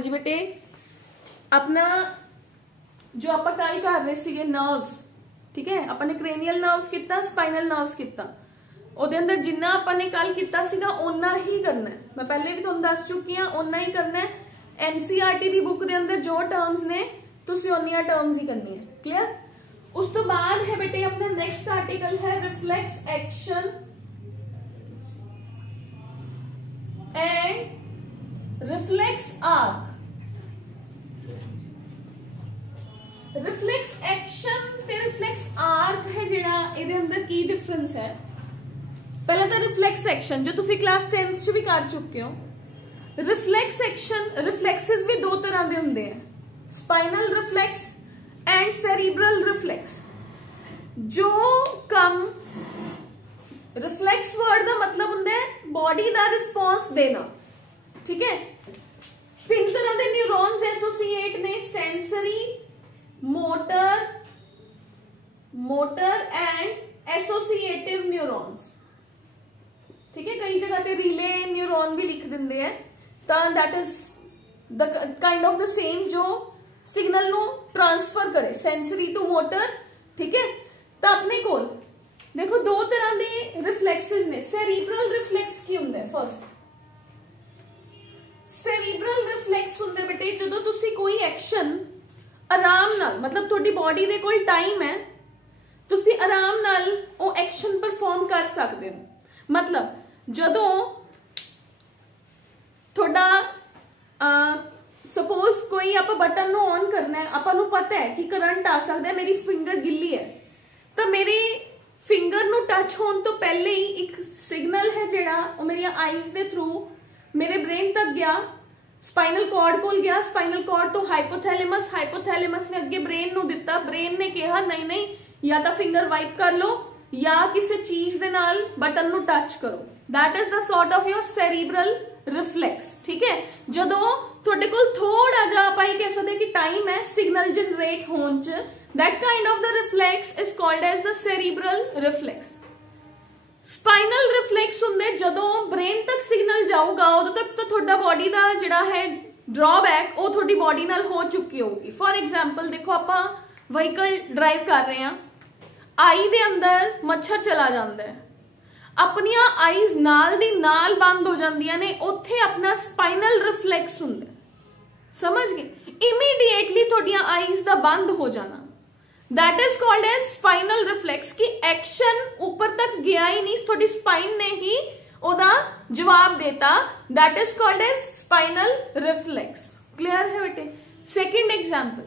जी बेटे, अपना जो आप कल कर रहे थे नर्व्स, ठीक है, अपने क्रेनियल नर्व्स किता, स्पाइनल नर्व्स किता, ਉਹਦੇ अंदर जिन्ना अपने कल किया सीगा उन्ना ही करना है। मैं पहले भी तुहानू दस चुकी हाँ, उन्ना ही करना है। एनसीईआरटी की बुक के अंदर जो टर्म्स ने तुसीं उन्नियां टर्म्स ही करनी है। क्लियर। उस तो बाद है बेटे अपना नेक्स्ट आर्टिकल है reflex action and reflex arc. Reflex action ते रिफ्लेक्स आर्क है जिहड़ा इहदे अंदर की डिफरेंस है। पहले तो रिफ्लेक्स एक्शन जो तुसी क्लास 10th च भी कर चुके हो। रिफ्लेक्स एक्शन, रिफ्लेक्सेस भी दो तरह के होंगे हैं, spinal reflex and cerebral reflex. जो कम रिफ्लेक्स वर्ड का मतलब होंगे बॉडी का रिस्पॉन्स देना, ठीक है। तीन तरह के न्यूरॉन्स एसोसिएट ने, sensory, motor and associative neurons, ठीक है। कई जगह पे रिले न्यूरॉन भी लिख देंगे हैं, तो that is the kind of the same जो सिग्नल नु ट्रांसफर करे सेंसरी टू मोटर, ठीक है। तो अपने को देखो दो तरह के रिफ्लेक्सेस ने। सेरिब्रल रिफ्लेक्स की होंगे, फर्स्ट सेरिब्रल रिफ्लेक्स होंगे बेटे जो तुसी कोई एक्शन आराम नाल, मतलब थोड़ी बॉडी दे कोई टाइम है, तुसी आराम नाल वो एक्शन परफॉर्म कर सकते हो। मतलब जदों थोड़ा सपोज कोई आप बटन नु ऑन करना है, आपको पता है कि करंट आ सकता है, मेरी फिंगर गिल्ली है, तो मेरी फिंगर नु टच होने तो पहले ही एक सिग्नल है जिहड़ा वो मेरी आईज के थ्रू मेरे ब्रेन तक गया, स्पाइनल कॉर्ड को गया, स्पाइनल कॉर्ड तो हाइपोथैलेमस, हाइपोथैलेमस ने अगे ब्रेन नु दिता, ब्रेन ने कहा नहीं नहीं या तो फिंगर वाइप कर लो या किसी चीज दे नाल बटन नु टच करो। That is the sort of your cerebral reflex, ठीक है। जदों तुहाडे कोल थोड़ा जा आप कह सकते कि टाइम है सिग्नल जनरेट होने च, that kind of the reflex is called as the cerebral reflex. Spinal reflex होंगे जदों ब्रेन तक सिग्नल जाऊगा उदों तक तो थोड़ा बॉडी का जिहड़ा है ड्रॉबैक वो थोड़ी बॉडी नाल हो चुकी होगी। फॉर एग्जाम्पल देखो आप व्हीकल ड्राइव कर रहे हैं, आई दे अंदर मच्छर चला जाता है, अपनिया आईज नाल दी नाल बंद हो जांदियां ने, उत्थे अपना स्पाइनल रिफ्लेक्स हुंदा, समझ गए, इमीडिएटली थोड़ियां आईज दा बंद हो जाना, that is called as spinal reflex. की एक्शन ऊपर तक गया ही नहीं, थोड़ी स्पाइन ने ही ओदा जवाब देता, that is called as spinal reflex. Clear है बेटे। सेकेंड एग्जाम्पल,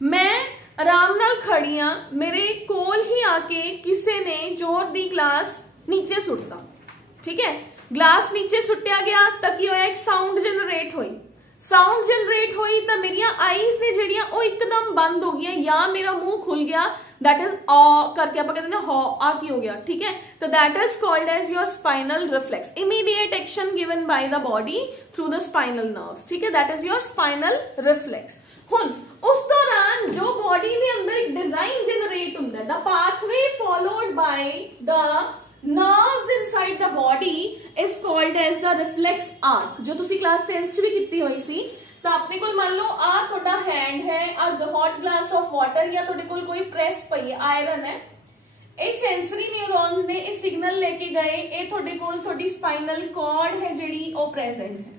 मैं आराम नाल खड़ी हाँ, मेरे कोल ही आके किसी ने जोर दी ग्लास नीचे सुट्टा, ठीक है, ग्लास नीचे सुट्टिया गया तो की होया, एक साउंड जनरेट हुई, साउंड जनरेट हुई तो मेरी आईज ने जड़ियां वो एकदम बंद हो गई या मेरा मुंह खुल गया, दैट इज ऑ करके आप कहते हैं हॉ, आ की हो गया, ठीक है। तो that is called as your spinal reflex, immediate action given by the body through the spinal nerves, ठीक है, that is your spinal reflex. हुन उस दौरान जो बॉडी के अंदर एक डिजाइन जनरेट होता है, the pathway followed by the nerves inside the body is called as the reflex arc। जो तुसी क्लास 10th च भी कीती हुई सी, तो अपने को मान लो आ थोड़ा हैंड है, आ हॉट ग्लास ऑफ वाटर या थोड़े कोल कोई प्रेस पई है, आयरन है, ए सेंसरी न्यूरॉन्स ने ए सिग्नल लेके गए, ए थोड़े कोल थोड़ी स्पाइनल कॉर्ड है जिहड़ी ओ प्रेजेंट है,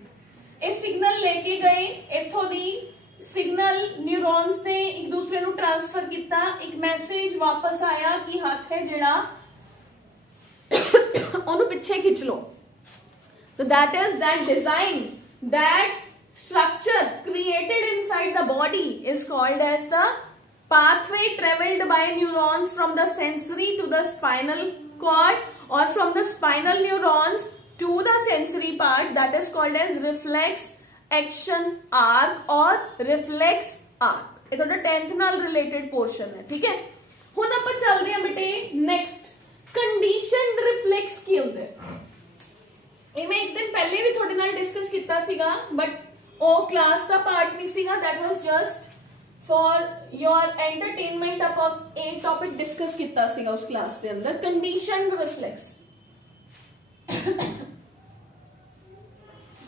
ए सिग्नल लेके गए, इथों दी सिग्नल न्यूरॉन्स ने एक दूसरे नु ट्रांसफर किया, एक मैसेज वापस आया कि हाथ है जिहड़ा ओनू पिछे खिंच लो। तो that is that design, that structure created inside the body is called as the pathway traveled by neurons from the sensory to the spinal cord or from the spinal neurons to the sensory part, that is called as reflex action arc or reflex arc। ये थोड़ा 10th नाल related portion है, ठीक है। हुण आपां चलदे हां बेटे नेक्स्ट, कंडीशनड रिफ्लेक्स की होंदे। ये मैं एक दिन पहले भी थोड़े नाल डिस्कस किया सीगा, बट ओ क्लास का पार्ट नहीं सीगा, that was just for your entertainment. आप एक टॉपिक डिस्कस किया सीगा उस क्लास के अंदर, कंडीशनड रिफ्लेक्स।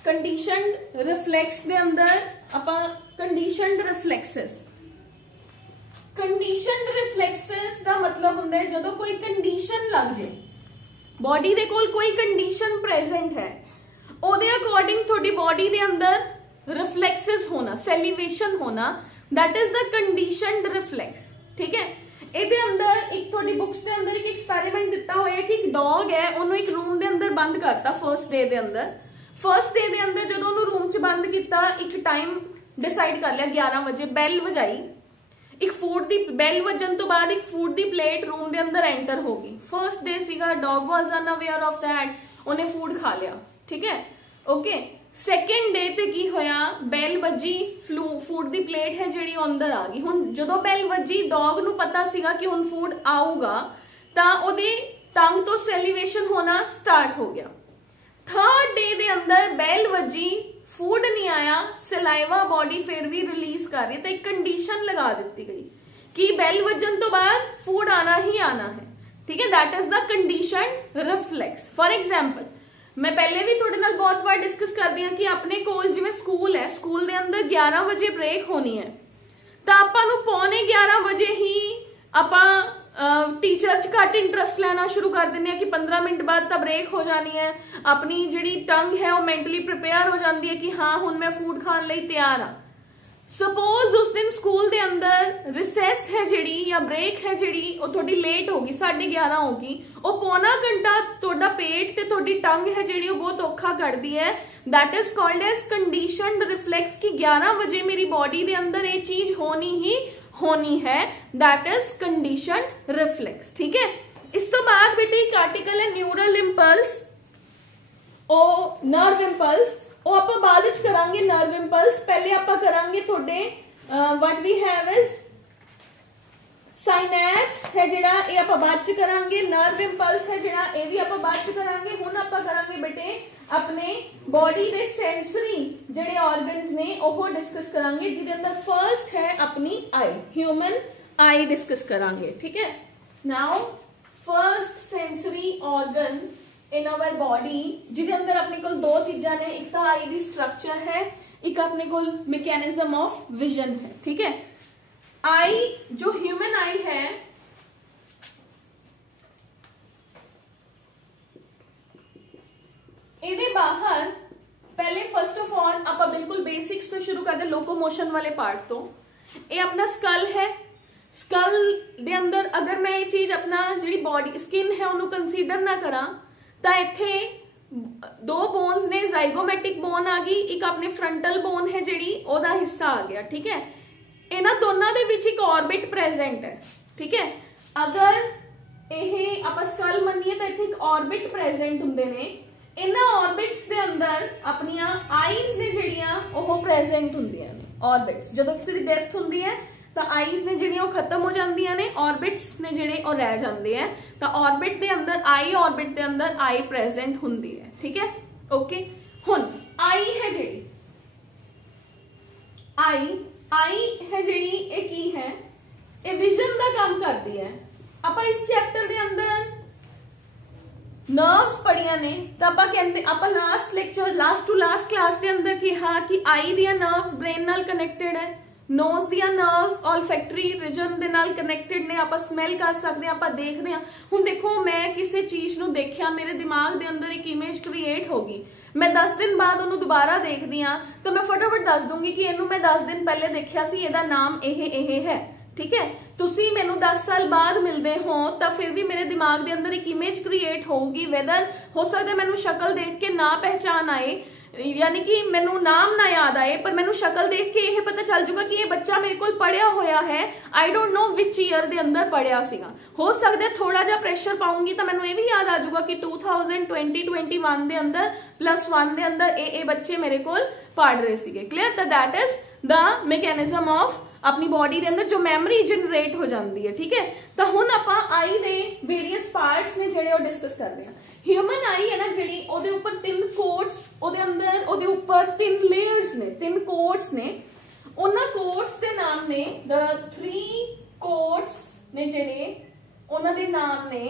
कंडीशनड रिफ्लेक्स दे अंदर आपां कंडीशनड रिफ्लेक्सेस, कंडीशनड रिफ्लेक्सेस का मतलब हुंदा है जदों कोई कंडीशन लग जाए, बॉडी दे कोल कोई कंडीशन प्रेजेंट है, ओदे अकॉर्डिंग थोड़ी बॉडी दे अंदर रिफ्लेक्सेस होना, सेलिवेशन होना, that is the conditioned reflex. ठीक है, ਇਹਦੇ अंदर एक थोड़ी बुक्स के अंदर एक एक्सपेरिमेंट दिता हुआ है कि एक डॉग है, ਉਹਨੂੰ एक रूम के अंदर बंद करता फर्स्ट डे के अंदर। फर्स्ट डे के अंदर जो ਉਹਨੂੰ रूम च बंद किया, एक टाइम डिसाइड कर लिया 11 बजे, बैल वजाई, एक फूड की बैल वजन तो बाद एक फूड की प्लेट रूम के अंदर एंटर होगी। फर्स्ट डे सीगा, dog was unaware of that, उन्हें फूड खा लिया। ठीक है, ओके। सैकेंड डे ते की होया, बैल वजी, फूड की प्लेट है जिहड़ी अंदर आ गई। हुण जदों बैल वजी, डॉग नूं पता सीगा कि हुण फूड आऊगा, तां ओहदी टंग तो सैलिवेशन होना स्टार्ट हो गया। थर्ड डे दे अंदर बैल वजी, फूड नहीं आया, सलाइवा बॉडी फिर भी रिलीज कर रही है, तो एक कंडीशन लगा दी गई कि बैल वजन तो बाद फूड आना ही आना है। ठीक है, that is the condition reflex. For example, मैं पहले भी थोड़े नाल बहुत बार डिस्कस कर दी कि अपने कोल जिवें स्कूल है, स्कूल दे अंदर 11 बजे ब्रेक होनी है, तो आपां नूं पौने 11 बजे ही आपां टीचर च घट इंटरस्ट लेना शुरू कर देंगे कि 15 मिनट बाद तो ब्रेक हो जानी है। अपनी जिहड़ी टंग है वो मेंटली प्रिपेयर हो जाती है कि हाँ हुण मैं फूड खाने लई तैयार हाँ। सपोज उस दिन स्कूल दे अंदर रिसैस है जिहड़ी या ब्रेक है जिहड़ी वो थोड़ी लेट होगी, 11:30 होगी, वो पौना घंटा तोड़ा पेट ते तोड़ी टंग है जिहड़ी वो बहुत औखा करदी है। That is called as conditioned reflex कि 11 बजे मेरी बॉडी दे अंदर ये चीज होनी ही होनी है, दैट इज कंडीशनड रिफ्लेक्स। ठीक है, इस तो बाद बेटे एक आर्टिकल है न्यूरल इंपल्स और नर्व इंपल्स, ਉਹ ਆਪਾਂ ਬਾਅਦ ਵਿੱਚ ਕਰਾਂਗੇ। ਨਰਵ ਇੰਪਲਸ ਪਹਿਲੇ ਆਪਾਂ ਕਰਾਂਗੇ ਤੁਹਾਡੇ what we have is synapse है ਜਿਹੜਾ ਇਹ ਆਪਾਂ ਬਾਅਦ ਚ ਕਰਾਂਗੇ। ਨਰਵ ਇੰਪਲਸ है ਜਿਹੜਾ ਇਹ ਵੀ ਆਪਾਂ ਬਾਅਦ ਚ ਕਰਾਂਗੇ। ਹੁਣ ਆਪਾਂ ਕਰਾਂਗੇ ਬੇਟੇ ਆਪਣੇ ਬੋਡੀ ਦੇ ਸੈਂਸਰੀ ਜਿਹੜੇ ਆਰਗਨਸ ਨੇ ਉਹ डिस्कस करांगे, ਜਿਹਦੇ अंदर फर्स्ट है अपनी आई, ह्यूमन आई डिस्कस करांगे। ठीक है, now first sensory organ in our body जिहदे अंदर अपने कोल दो चीज़ां ने, एक तो आई दी स्ट्रक्चर है, एक अपने कोल मैकेनिज्म ऑफ विजन है। ठीक है, आई जो ह्यूमन आई है ਇਹਦੇ बाहर पहले फर्स्ट ऑफ ऑल आप बिल्कुल बेसिक्स तो शुरू करते, लोकोमोशन वाले पार्ट तो। ये अपना स्कल है, स्कल दे अंदर अगर मैं ये चीज अपना जी बॉडी स्किन है उन्होंने कंसीडर ना करा तो इत्थे दो बोन्स ने, जाइगोमैटिक बोन आ गई, एक अपने फ्रंटल बोन है जी ओदा हिस्सा आ गया। ठीक है, इन्हां दोनों दे विच एक ऑर्बिट प्रेजेंट है। ठीक है, अगर यह आप स्कल मनीए तो इत्थे एक ऑर्बिट प्रेजेंट हुंदे ने, इन्हां ऑर्बिट्स दे अंदर अपनियां आईज ने जिहड़ियां ओह प्रेजेंट हुंदियां ने। ऑर्बिट्स जदों किसी दी डेथ हुंदी है तो आईज ने जिहड़ियां खत्म हो जांदियां ने, ऑर्बिट्स ने जिहड़े ओ रह जांदे हैं, तो ऑर्बिट दे अंदर आई, ऑर्बिट दे अंदर आई प्रेजेंट हुंदी है। ठीक है, ओके। हुण आई है जिहड़ी आई है जिहड़ी ये की है, ये विजन दा काम करदी है। आपां इस चैप्टर दे अंदर नर्व्स पढ़िया ने, तो आपां कहंदे आपां last lecture last to last class दे अंदर कहा कि आई दियां नर्व्स ब्रेन नाल कनेक्टेड है, नोज दियां नर्व्स ऑल्फैक्टरी रीजन दे नाल कनेक्टेड ने, आपां स्मैल कर सकते हैं, आपां देखदे हां। हुण देखो मैं किसी चीज नूं देखिया, मेरे दिमाग दे अंदर एक इमेज क्रिएट होगी, मैं 10 दिन बाद उन्होंने दोबारा देखदी हां तो मैं फटाफट दस दूंगी कि इहनूं मैं 10 दिन पहले देखिया सी, इहदा नाम यह है। ठीक है, तुसी मैनू 10 साल बाद मिलते हो तो फिर भी मेरे दिमाग के अंदर एक इमेज क्रिएट होगी, वेदर हो सकता है मैनू शक्ल देख के ना पहचान आए, यानी कि मैनू नाम ना याद आए, पर मैनू शक्ल देख के यह पता चल जूगा कि यह बच्चा मेरे को पढ़िया होया है। I don't know which year दे अंदर पढ़िया सीगा, हो सकता है थोड़ा जा प्रेशर पाऊंगी तो मैनू ये भी याद आ जाऊगा कि 2020-21 दे अंदर +1 दे अंदर ए बच्चे मेरे को पढ़ रहे सीगे। क्लियर, तो that is the mechanism of अपनी बॉडी के अंदर जो मैमरी जनरेट हो जाती है। ठीक है, तो हुण आपां आई दे वेरियस पार्ट्स ने जिहड़े डिस्कस करते हैं। ह्यूमन आई है ना जिहड़ी, ओदे ऊपर 3 कोट्स, ओदे अंदर ओदे ऊपर 3 लेयर्स ने, 3 कोट्स ने। उन्हां कोट्स दे नाम ने द 3 कोट्स ने जिहड़े उन्हां दे नाम ने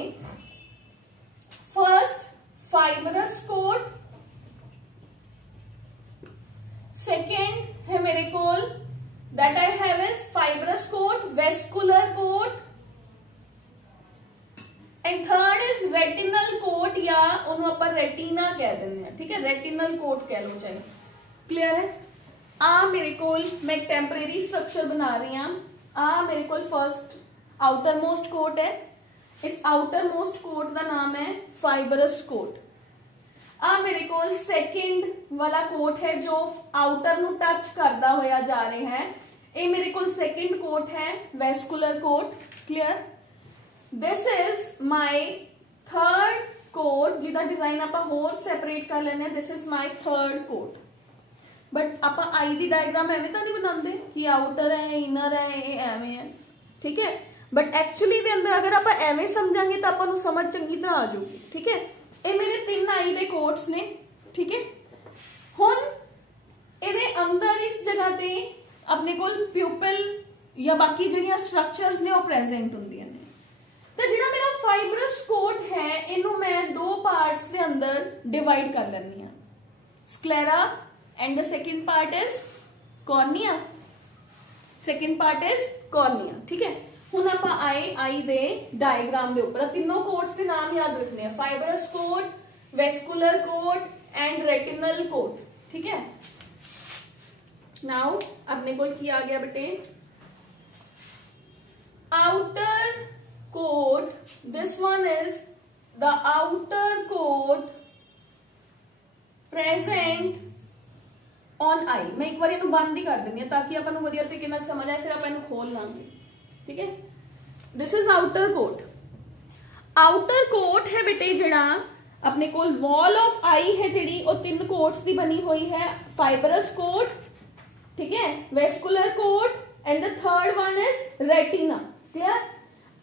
फर्स्ट फाइबरस कोट, सेकेंड है मेरे कोल that I have is fibrous coat, vascular coat, and third is retinal coat या ਉਹਨੂੰ ਆਪਾਂ रेटिना कह ਦਿੰਦੇ ਆ, ठीक है, रेटिनल कोट कह लो चाहे। क्लियर है? आ मेरे कोल मैं एक टेम्परेरी स्ट्रक्चर बना रही हूं। आ मेरे कोल फर्स्ट आउटर मोस्ट कोट है। इस आउटर मोस्ट कोट का नाम है फाइबरस कोट। आ मेरे कोल सेकंड वाला कोट है जो आउटर ਨੂੰ टच करता होया जा रहा है। ये मेरे कोल सेकंड कोट है vascular coat. Clear? This is my third coat जिदा डिजाइन आप होर सैपरेट कर लेने। This is my third coat. But आप आई दी डायग्राम एवं तो नहीं बनाते कि आउटर है, इनर है, ये एवं है, ठीक है। बट एक्चुअली दे अंदर अगर आप एवं समझांगे तो आपको समझ चंगी तरह आ जाऊगी, ठीक है। ये मेरे 3 आई दे कोट्स ने, ठीक है। हुण इहदे अंदर इस जगह ते अपने कोल प्यूपल या बाकी जिहड़ियां स्ट्रक्चर्स ने वो प्रेजेंट हुंदियां ने। तो जिहड़ा मेरा फाइबरस कोट है इनू मैं 2 पार्ट्स दे अंदर डिवाइड कर लैनी हां, sclera and the second part is cornea. Second part is cornea, ठीक है। हुण आप आई दे डायग्राम दे ऊपर तीनों कोट्स के नाम याद रखने हैं, fibrous coat, vascular coat and retinal coat, ठीक है। नाउ अपने को क्या आ गया बेटे, outer coat, this one is the outer coat present on eye. मैं एक बार इनू बंद ही कर देनी है ताकि अपन वधिया तरीके नाल समझ आए, फिर आप इनू खोल लांगे, ठीक है। This is outer coat. Outer coat है बेटे जिहड़ा अपने कोल वॉल ऑफ आई है जिहड़ी वो 3 कोट्स दी बनी हुई है, फाइबरस कोट, ठीक है, vascular coat and the third one is retina. Clear?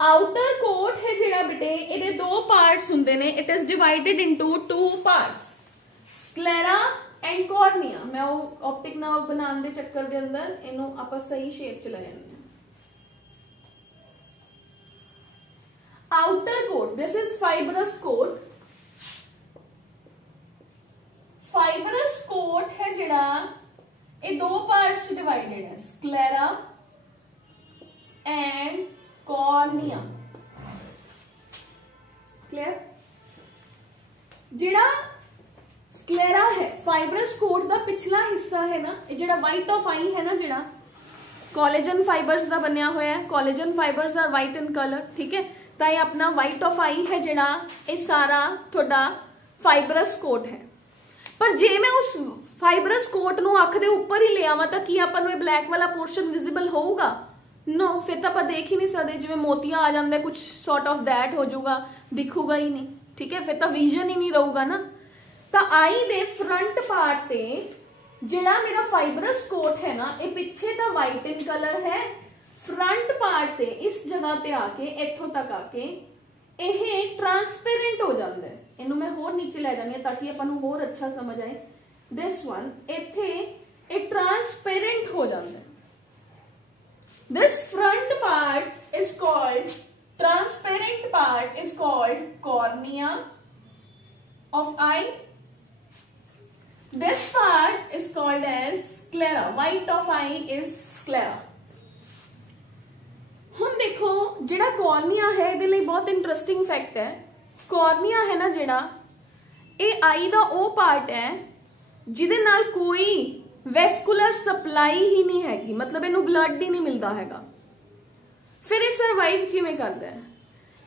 Outer coat है जिहड़ा बेटे इहदे 2 पार्ट्स हुंदे ने। It is divided into 2 parts, sclera and cornea. मैं ऑप्टिक नर्व बनाने के चक्कर के अंदर इनू आप सही शेप च ले जाते हैं। Outer coat, this is fibrous coat. Fibrous coat है जिहड़ा ये 2 पार्ट्स च डिवाइडेड है, स्क्लेरा एंड कॉर्निया। क्लियर? जिहड़ा स्क्लेरा है फाइबरस कोट का पिछला हिस्सा है ना, जिहड़ा व्हाइट ऑफ आई है ना, जिहड़ा कोलेजन फाइबर्स का बनया हुआ है। Collagen fibres are white in colour, ठीक है। तो ये अपना व्हाइट ऑफ आई है जिहड़ा ये सारा थोड़ा फाइबरस कोट है। पर जे मैं उस फाइबरस कोट नू अख दे ऊपर ही ले आवां तां की आपां नूं ब्लैक वाला पोर्शन विजिबल होगा? नो, फिर तो आप देख ही नहीं सकते। जिवें मोतियां आ जांदे कुछ सॉर्ट ऑफ दैट हो जाऊगा, दिखूगा ही नहीं, ठीक है। फिर तो विजन ही नहीं रहूगा ना। तो आई दे फ्रंट पार्ट ते जिहड़ा मेरा फाइबरस कोट है ना, ये पिछे तो व्हाइट इन कलर है, फ्रंट पार्ट ते इस जगह ते आके इत्थों तक आके यह ट्रांसपेरेंट हो जाता है। इनू मैं होर नीचे ले जानी है ताकि अपन होर अच्छा समझ आए। दिस वन इत्थे ये ट्रांसपेरेंट हो जाता है। This front part is called, transparent part is called cornea of eye. This part is called as sclera. White of eye is sclera. हुण देखो जिहड़ा कॉर्निया है इहदे लई बहुत इंटरेस्टिंग फैक्ट है। कॉर्निया है ना जिहड़ा, ये आई दा ओ पार्ट है जिहदे नाल कोई वेस्कुलर सप्लाई ही नहीं हैगी, मतलब इनू ब्लड ही नहीं मिलता हैगा। फिर ये सर्वाइव किवें करदा है?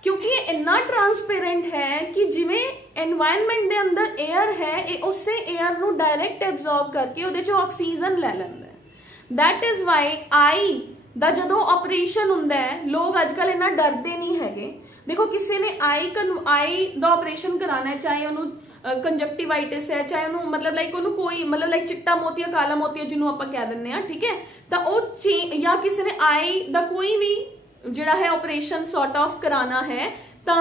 क्योंकि ये इन्ना ट्रांसपेरेंट है कि जिवें एनवायरनमेंट दे अंदर एयर है, ये उससे एयर नू डायरेक्ट एब्जॉर्ब करके उहदे चों ऑक्सीजन ले लैंदा है। दैट इज वाई आई दा जदों ऑपरेशन हुंदा है, लोग अजकल इन्ना डरदे नहीं हैगे। देखो किसी ने आई दा ऑपरेशन कराना है, चाहे उन्होंने कंजक्टिवाइटिस है, चाहे उन्होंने मतलब लाइक उन्होंने कोई मतलब लाइक चिट्टा मोतिया काला मोतिया जिन्होंने आप कह दिंदे हैं, ठीक है। तो या किसी ने आई दा कोई भी जिहड़ा है ऑपरेशन सॉर्ट ऑफ कराना है तो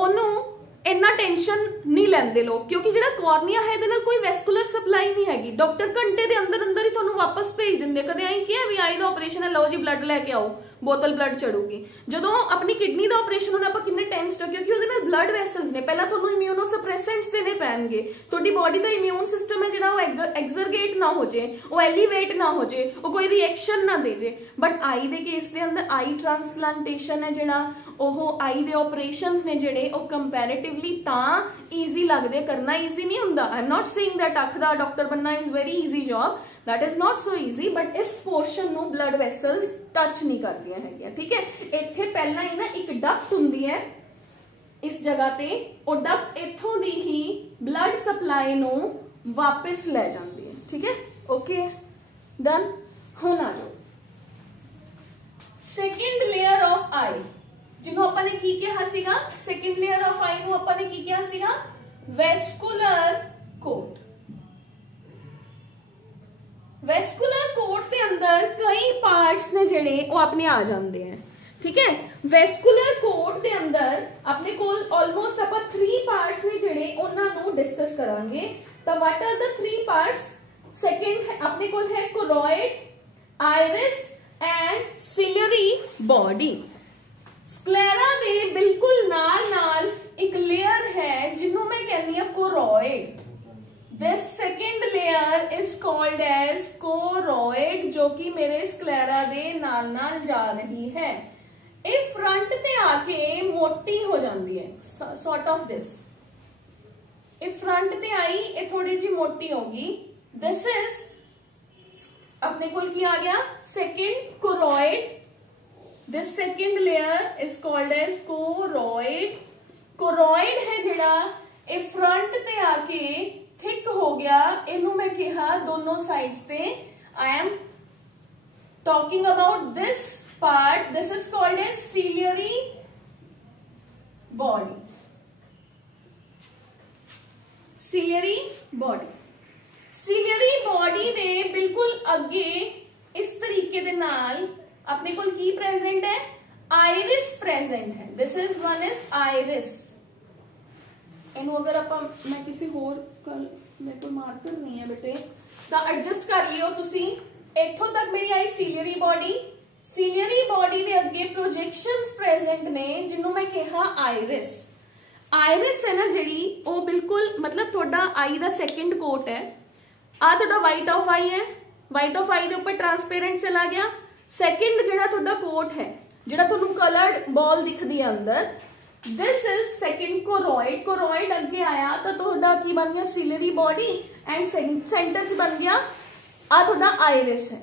उन्होंने इन्ना टेंशन नहीं लेंदे लोग, क्योंकि जिहड़ा कॉर्निया है इहदे नाल कोई वैस्कुलर सप्लाई नहीं हैगी। डॉक्टर घंटे दे अंदर अंदर ही तुहानूं वापस भेज दिंदे। कदे आई किहा भी आई दा ऑपरेशन है, लो जी ब्लड लैके आओ, ਬੋਤਲ ਬਲੱਡ ਚੜੂਗੀ। ਜਦੋਂ ਆਪਣੀ ਕਿਡਨੀ ਦਾ ਆਪਰੇਸ਼ਨ ਹੋਣਾ ਆਪਾਂ ਕਿੰਨੇ ਟੈਂਸ ਹੋ, ਕਿਉਂਕਿ ਉਹਦੇ ਨਾਲ ਬਲੱਡ ਵੈਸਲਸ ਨੇ, ਪਹਿਲਾਂ ਤੁਹਾਨੂੰ ਇਮਿਊਨੋਸਪਰੈਸੈਂਟਸ ਦੇਣੇ ਪੈਣਗੇ, ਤੁਹਾਡੀ ਬੋਡੀ ਦਾ ਇਮਿਊਨ ਸਿਸਟਮ ਹੈ ਜਿਹੜਾ ਉਹ ਐਗਜ਼ਰਗੇਟ ਨਾ ਹੋ ਜੇ, ਉਹ ਐਲੀਵੇਟ ਨਾ ਹੋ ਜੇ, ਉਹ ਕੋਈ ਰਿਐਕਸ਼ਨ ਨਾ ਦੇ ਜੇ। ਬਟ ਆਈ ਦੇ ਕੇਸ ਦੇ ਅੰਦਰ ਆਈ ਟ੍ਰਾਂਸਪਲਾਂਟੇਸ਼ਨ ਹੈ ਜਿਹੜਾ, ਉਹ ਆਈ ਦੇ ਆਪਰੇਸ਼ਨਸ ਨੇ ਜਿਹੜੇ ਉਹ ਕੰਪੈरेटिवली ਤਾਂ ਈਜ਼ੀ ਲੱਗਦੇ, ਕਰਨਾ ਈਜ਼ੀ ਨਹੀਂ ਹੁੰਦਾ। ਆਈ ਐਮ ਨॉट ਸੇਇੰਗ दैट ਅੱਖ ਦਾ ਡਾਕਟਰ बनना is very easy job, that is not so easy, but इस पोर्शन ਨੂੰ ब्लड वैसल्स टच नहीं करदियां हैगियां। ठीक है, ਇੱਥੇ ਪਹਿਲਾਂ ਹੀ ਨਾ ਇੱਕ ਡਕਟ ਹੁੰਦੀ ਹੈ इस जगह ਤੇ, ਉਹ ਡਕਟ ਇੱਥੋਂ ਦੀ ਹੀ ब्लड सप्लाई ਨੂੰ वापस ले ਜਾਂਦੀ है। ठीक है, ओके डन। ਹੁਣ ਆ ਜਾਓ सेकंड लेयर ऑफ आई, ਜਿਹਨੂੰ ਆਪਾਂ ਨੇ ਕੀ ਕਿਹਾ ਸੀਗਾ, सेकंड लेयर ऑफ आई ਨੂੰ ਆਪਾਂ ਨੇ ਕੀ ਕਿਹਾ ਸੀਗਾ, ਵੈਸਕੂਲਰ कोट। ਵੈਸਕੂਲਰ ਕੋਟ ਦੇ ਅੰਦਰ ਕਈ ਪਾर्ट्स ਨੇ ਜਿਹੜੇ ਉਹ ਆਪਣੇ ਆ ਜਾਂਦੇ हैं। ठीक है, ਵੈਸਕੂਲਰ ਕੋਟ ਦੇ ਅੰਦਰ ਆਪਣੇ ਕੋਲ ਆਲਮੋਸਟ ਆਪਾਂ 3 ਪਾर्ट्स ਨੇ ਜਿਹੜੇ ਉਹਨਾਂ ਨੂੰ ਡਿਸਕਸ ਕਰਾਂਗੇ। ਤਾਂ ਵਾਟ ਆਰ ਦ 3 ਪਾर्ट्स? सेकंड ਆਪਣੇ ਕੋਲ ਹੈ choroid, iris and ciliary body. Sclera दे बिल्कुल नाल नाल एक लेयर है जिन्हों मैं कहनी है choroid. This second layer is called as choroid, जो कि मेरे स्क्लेरा दे नाल नाल जा रही है। ये फ्रंट ते आके मोटी हो जाती है, सॉर्ट ऑफ दिस। ये फ्रंट ते आई, ये थोड़ी जी मोटी होगी। दिस इज अपने को क्या आ गया, second choroid. This second layer is called as choroid. Choroid है जेड़ा ये फ्रंट ते आके थिक हो गया, इनू मैं कहा दोनों साइड्स ते। I am talking about this part, this is called as ciliary body. Ciliary body, ciliary body दे बिल्कुल अगे इस तरीके दे नाल अपने को की प्रेजेंट है, आइरिस प्रेजेंट है। This is one is iris. इनू अगर आप मैं किसी होर मेरे को मार्कर नहीं है बेटे तो एडजस्ट कर लियो तुसी। इत्थों तक मेरी आई सिलियरी बॉडी। सिलियरी बॉडी दे अगे प्रोजेक्शंस प्रेजेंट ने जिन्हों मैं कहा आइरिस। आइरिस है ना जी, वो बिल्कुल मतलब थोड़ा आई दा सेकंड कोट है। आ थोड़ा वाइट ऑफ आई है, वाइट ऑफ आई के ऊपर ट्रांसपेरेंट चला गया। सेकंड जिहड़ा थोड़ा कोट है, जिहड़ा तुहानू कलर्ड बॉल दिखदी है अंदर, this is second choroid. Choroid अगे आया तो तुहाडा की बन गया सिलियरी बॉडी एंड सेंटर च बन गया आ तुहाडा आइरिस है।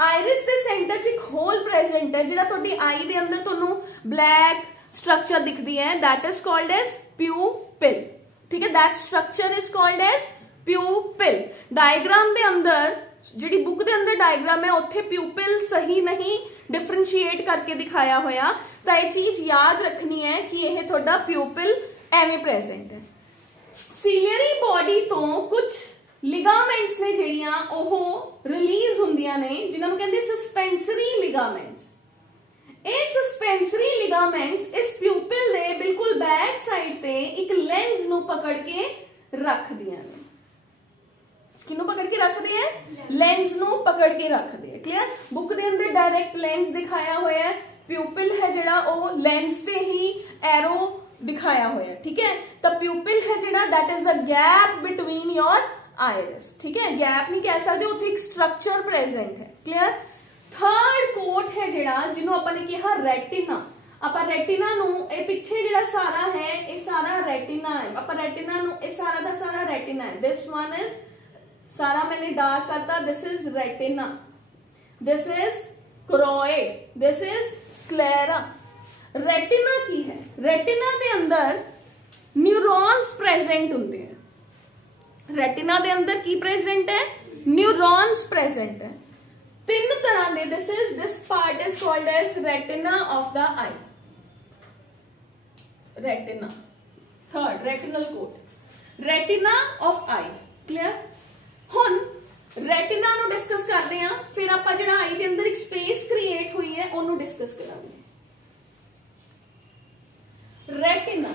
आइरिस के सेंटर च एक होल प्रेजेंट है जिहड़ा तुहाडी आई दे अंदर तुहानू ब्लैक स्ट्रक्चर दिखदी है, that is called as pupil. ठीक है, that structure is called as pupil. Diagram दे अंदर जिहड़ी बुक दे अंदर डायग्राम है उत्थे प्यूपिल सही नहीं डिफरेंशिएट करके दिखाया होया, तो यह चीज याद रखनी है कि यह थोड़ा प्यूपिल एवें प्रेजेंट है। सिलियरी बॉडी तो कुछ लिगामेंट्स ने जिहड़ियां ओह रिलीज हुंदियां ने, जिन्हां नूं कहंदे सस्पेंसरी लिगामेंट्स। ये सस्पेंसरी लिगामेंट्स इस प्यूपिल दे बिल्कुल बैक साइड पे एक लेंस नूं पकड़ के रखदियां ने। किनू पकड़ के रखते हैं? लेंस नू पकड़ के रखते हैं। क्लियर? बुक दे अंदर डायरेक्ट लेंस दिखाया हुआ है, प्यूपिल है जिहड़ा ओ लेंस ते ही एरो दिखाया हुआ है। ठीक है, तो प्यूपिल है जिहड़ा that is the gap between your iris. ठीक है, गैप नहीं कह सकते, उत्थे एक स्ट्रक्चर प्रेजेंट है। क्लियर? थर्ड कोट है जिहड़ा जिन्हों आपां ने कहा रेटिना। आपां रेटिना नू ए पिछे जिहड़ा सारा है ये सारा रेटिना है। आपां रेटिना नू ए सारा दा सारा रेटिना है। दिस वन इज सारा मैंने डार्क करता, this is retina, this is choroid, this is sclera. Retina की है, रेटिना के अंदर न्यूरॉन्स प्रेजेंट होंगे हैं। रेटिना के अंदर की प्रेजेंट है? न्यूरॉन्स प्रेजेंट है। 3 तरह के, this part is called as retina of the eye. Retina, third retinal coat, retina of eye. Clear? हुन रेटिना नू डिस्कस करते हैं, फिर आपां जिहड़ा आई दे अंदर एक स्पेस क्रिएट हुई है ओनू डिस्कस करांगे। रेटिना,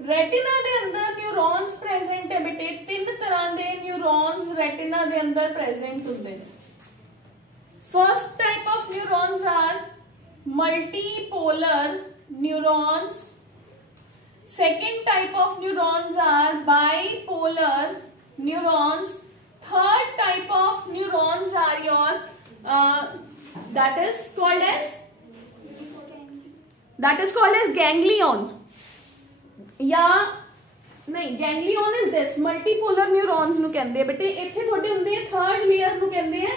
रेटिना दे अंदर न्यूरॉन्स प्रेजेंट है बेटे। 3 तरह के न्यूरॉन्स रेटिना दे अंदर प्रेजेंट होंदे ने। First type of neurons are multipolar neurons. Second type of neurons are bipolar neurons. Third type of neurons are your that is called as ganglion. या नहीं, ganglion is this, multipolar neurons ਨੂੰ ਕਹਿੰਦੇ ਆ ਬੇਟੇ। ਇੱਥੇ ਤੁਹਾਡੇ ਹੁੰਦੇ ਆ ਥਰਡ ਲੇਅਰ ਨੂੰ ਕਹਿੰਦੇ ਆ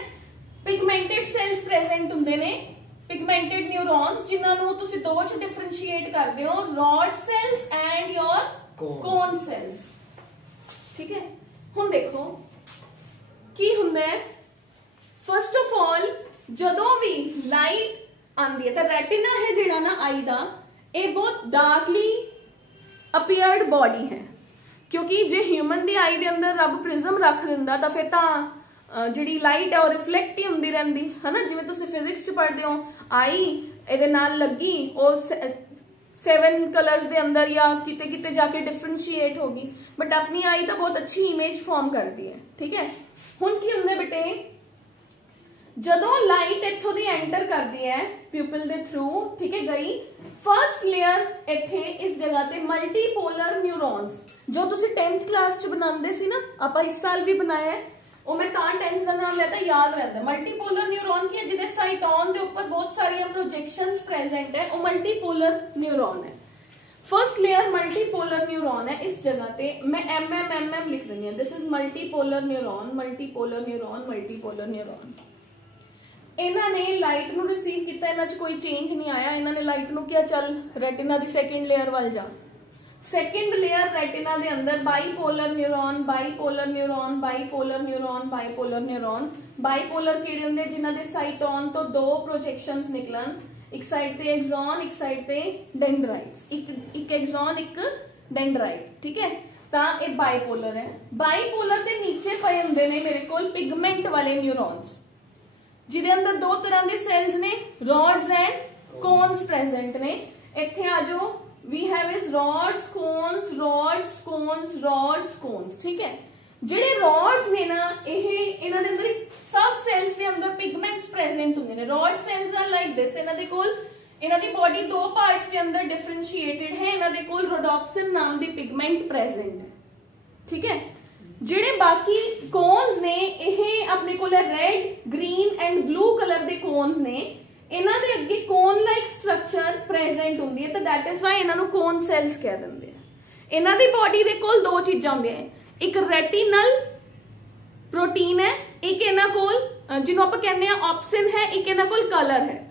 ਪਿਗਮੈਂਟਡ ਸੈਲਸ ਪ੍ਰੈਜ਼ੈਂਟ ਹੁੰਦੇ ਨੇ, ਪਿਗਮੈਂਟਡ ਨਿਊਰॉन्स, ਜਿਨ੍ਹਾਂ ਨੂੰ ਤੁਸੀਂ ਦੋ ਚ ਡਿਫਰੈਂਸ਼ੀਏਟ ਕਰਦੇ ਹੋ, rod cells and your cone cells. ਠੀਕ ਹੈ, ਹੁਣ ਦੇਖੋ ਕੀ ਹੁੰਦਾ ਹੈ। ਫਸਟ ਆਫ ਆਲ ਜਦੋਂ ਵੀ ਲਾਈਟ ਆਂਦੀ ਹੈ ਤਾਂ ਰੈਟਿਨਾ ਹੈ ਜਿਹੜਾ ਨਾ ਆਈ ਦਾ, ਇਹ ਬਹੁਤ ਡਾਰਕਲੀ ਅਪੀਅਰਡ ਬॉडी ਹੈ, ਕਿਉਂਕਿ ਜੇ ਹਿਊਮਨ ਦੀ ਆਈ ਦੇ ਅੰਦਰ ਰੱਬ ਪ੍ਰਿਜ਼ਮ ਰੱਖ ਦਿੰਦਾ ਤਾਂ ਫਿਰ ਤਾਂ ਜਿਹੜੀ ਲਾਈਟ ਹੈ ਉਹ ਰਿਫਲੈਕਟ ਹੀ ਹੁੰਦੀ ਰਹਿੰਦੀ ਹੈ ਨਾ। ਜਿਵੇਂ ਤੁਸੀਂ ਫਿਜ਼ਿਕਸ ਚ ਪੜ੍ਹਦੇ ਹੋ, ਆਈ ਇਹਦੇ ਨਾਲ ਲੱਗੀ, ਉਹ 7 ਕਲਰਸ ਦੇ ਅੰਦਰ ਜਾਂ ਕਿਤੇ ਕਿਤੇ ਜਾ ਕੇ ਡਿਫਰੈਂਸ਼ੀਏਟ ਹੋ ਗਈ, ਬਟ ਆਪਣੀ ਆਈ ਤਾਂ ਬਹੁਤ ਅੱਛੀ ਇਮੇਜ ਫਾਰਮ ਕਰਦੀ ਹੈ। ਠੀਕ ਹੈ, ਹੁਣ ਕੀ ਹੁੰਦਾ ਬੇਟੇ, ਜਦੋਂ ਲਾਈਟ ਇੱਥੋਂ ਦੀ ਐਂਟਰ ਕਰਦੀ ਹੈ ਪਿਊਪਲ ਦੇ ਥਰੂ, ਠੀਕ ਹੈ, ਗਈ ਫਸਟ ਲੇਅਰ ਇੱਥੇ ਇਸ ਜਗ੍ਹਾ ਤੇ ਮਲਟੀਪੋਲਰ ਨਿਊਰॉन्स, ਜੋ ਤੁਸੀਂ 10th ਕਲਾਸ ਚ ਬਣਾਉਂਦੇ ਸੀ ਨਾ, ਆਪਾਂ ਇਸ ਸਾਲ ਵੀ ਬਣਾਇਆ ਹੈ, ਉਹ ਮੈਂ ਤਾਂ 10th ਦਾ ਨਾਮ ਲੈਤਾ, ਯਾਦ ਰਹਿੰਦਾ। ਮਲਟੀਪੋਲਰ ਨਿਊਰॉन ਕੀ ਹੈ, ਜਿਹਦੇ ਸਾਈਟੋਨ ਦੇ ਉੱਪਰ ਬਹੁਤ ਸਾਰੀਆਂ ਪ੍ਰੋਜੈਕਸ਼ਨਸ ਪ੍ਰੈਜ਼ੈਂਟ ਹੈ, ਉਹ ਮਲਟੀਪੋਲਰ ਨਿਊਰॉन ਹੈ। फर्स्ट लेयर मल्टीपोलर न्यूरॉन है, इस जगह पे मैं MM लिख रही हूँ, this is multipolar neuron, multipolar neuron, multipolar neuron. इन्होंने लाइट ਨੂੰ रिसीव किया, इन्हां च कोई चेंज नहीं आया, इन्होंने लाइट ਨੂੰ किया चल रेटिना दी सेकंड लेयर वाल जा। सेकंड लेयर रेटिना दे अंदर bipolar neuron, bipolar neuron, bipolar neuron, bipolar neuron. Bipolar किहड़े हुंदे, जिन्हां दे साइटोन तो दो प्रोजेक्शंस निकलन, एक साइड पे एक्सॉन, एक साइड पे डेंड्राइट्स, एक एक्सॉन एक डेंड्राइट। ठीक है, ਤਾਂ ਇਹ ਬਾਈਪੋਲਰ ਹੈ। ਬਾਈਪੋਲਰ ਦੇ ਨੀਚੇ ਪਏ ਹੁੰਦੇ ਨੇ ਮੇਰੇ ਕੋਲ ਪਿਗਮੈਂਟ ਵਾਲੇ ਨਿਊਰॉन्स, ਜਿਹਦੇ ਅੰਦਰ ਦੋ ਤਰ੍ਹਾਂ ਦੇ ਸੈਲਸ ਨੇ, ਰॉड्स ਐਂਡ ਕੋਨਸ ਪ੍ਰੈਜ਼ੈਂਟ ਨੇ। ਇੱਥੇ ਆ ਜਾਓ, we have is rods cones, rods cones, rods cones. ठीक है, ਜਿਹੜੇ रॉड्स ਨੇ ਨਾ, ਇਹ ਇਹਨਾਂ ਦੇ ਅੰਦਰ ਸਬ ਸੈਲਸ ਦੇ ਅੰਦਰ ਪਿਗਮੈਂਟਸ ਪ੍ਰੈਜ਼ੈਂਟ ਹੁੰਦੇ ਨੇ। Rod cells are like this, ਇਹਨਾਂ ਦੇ ਕੋਲ, ਇਹਨਾਂ ਦੀ ਬੋਡੀ ਦੋ ਪਾਰਟਸ ਦੇ ਅੰਦਰ ਡਿਫਰੈਂਸ਼ੀਏਟਡ ਹੈ, ਇਹਨਾਂ ਦੇ ਕੋਲ ਰੋਡੋਪਸਿਨ ਨਾਮ ਦੀ ਪਿਗਮੈਂਟ ਪ੍ਰੈਜ਼ੈਂਟ ਹੈ। ਠੀਕ ਹੈ, ਜਿਹੜੇ ਬਾਕੀ ਕੋਨਸ ਨੇ, ਇਹ ਆਪਣੇ ਕੋਲ red, green and blue colour ਦੇ ਕੋਨਸ ਨੇ, ਇਹਨਾਂ ਦੇ ਅੱਗੇ ਕੋਨ ਲਾਈਕ ਸਟਰਕਚਰ ਪ੍ਰੈਜ਼ੈਂਟ ਹੁੰਦੀ ਹੈ, ਤਾਂ ਦੈਟ ਇਜ਼ ਵਾਈ ਇਹਨਾਂ ਨੂੰ ਕੋਨ ਸੈਲਸ ਕਹਿ ਦਿੰਦੇ ਆ। ਇਹਨਾਂ ਦੀ ਬੋਡੀ ਦੇ ਕੋਲ ਦੋ ਚੀਜ਼ਾਂ ਹੁੰਦੀਆਂ, ਇੱਕ ਰੈਟੀਨਲ ਪ੍ਰੋਟੀਨ ਹੈ, ਇੱਕ ਇਹਨਾਂ ਕੋਲ ਜਿਹਨੂੰ ਆਪਾਂ ਕਹਿੰਦੇ ਆ ऑप्सिन है, एक ਇਹਨਾਂ ਕੋਲ ਕਲਰ ਹੈ।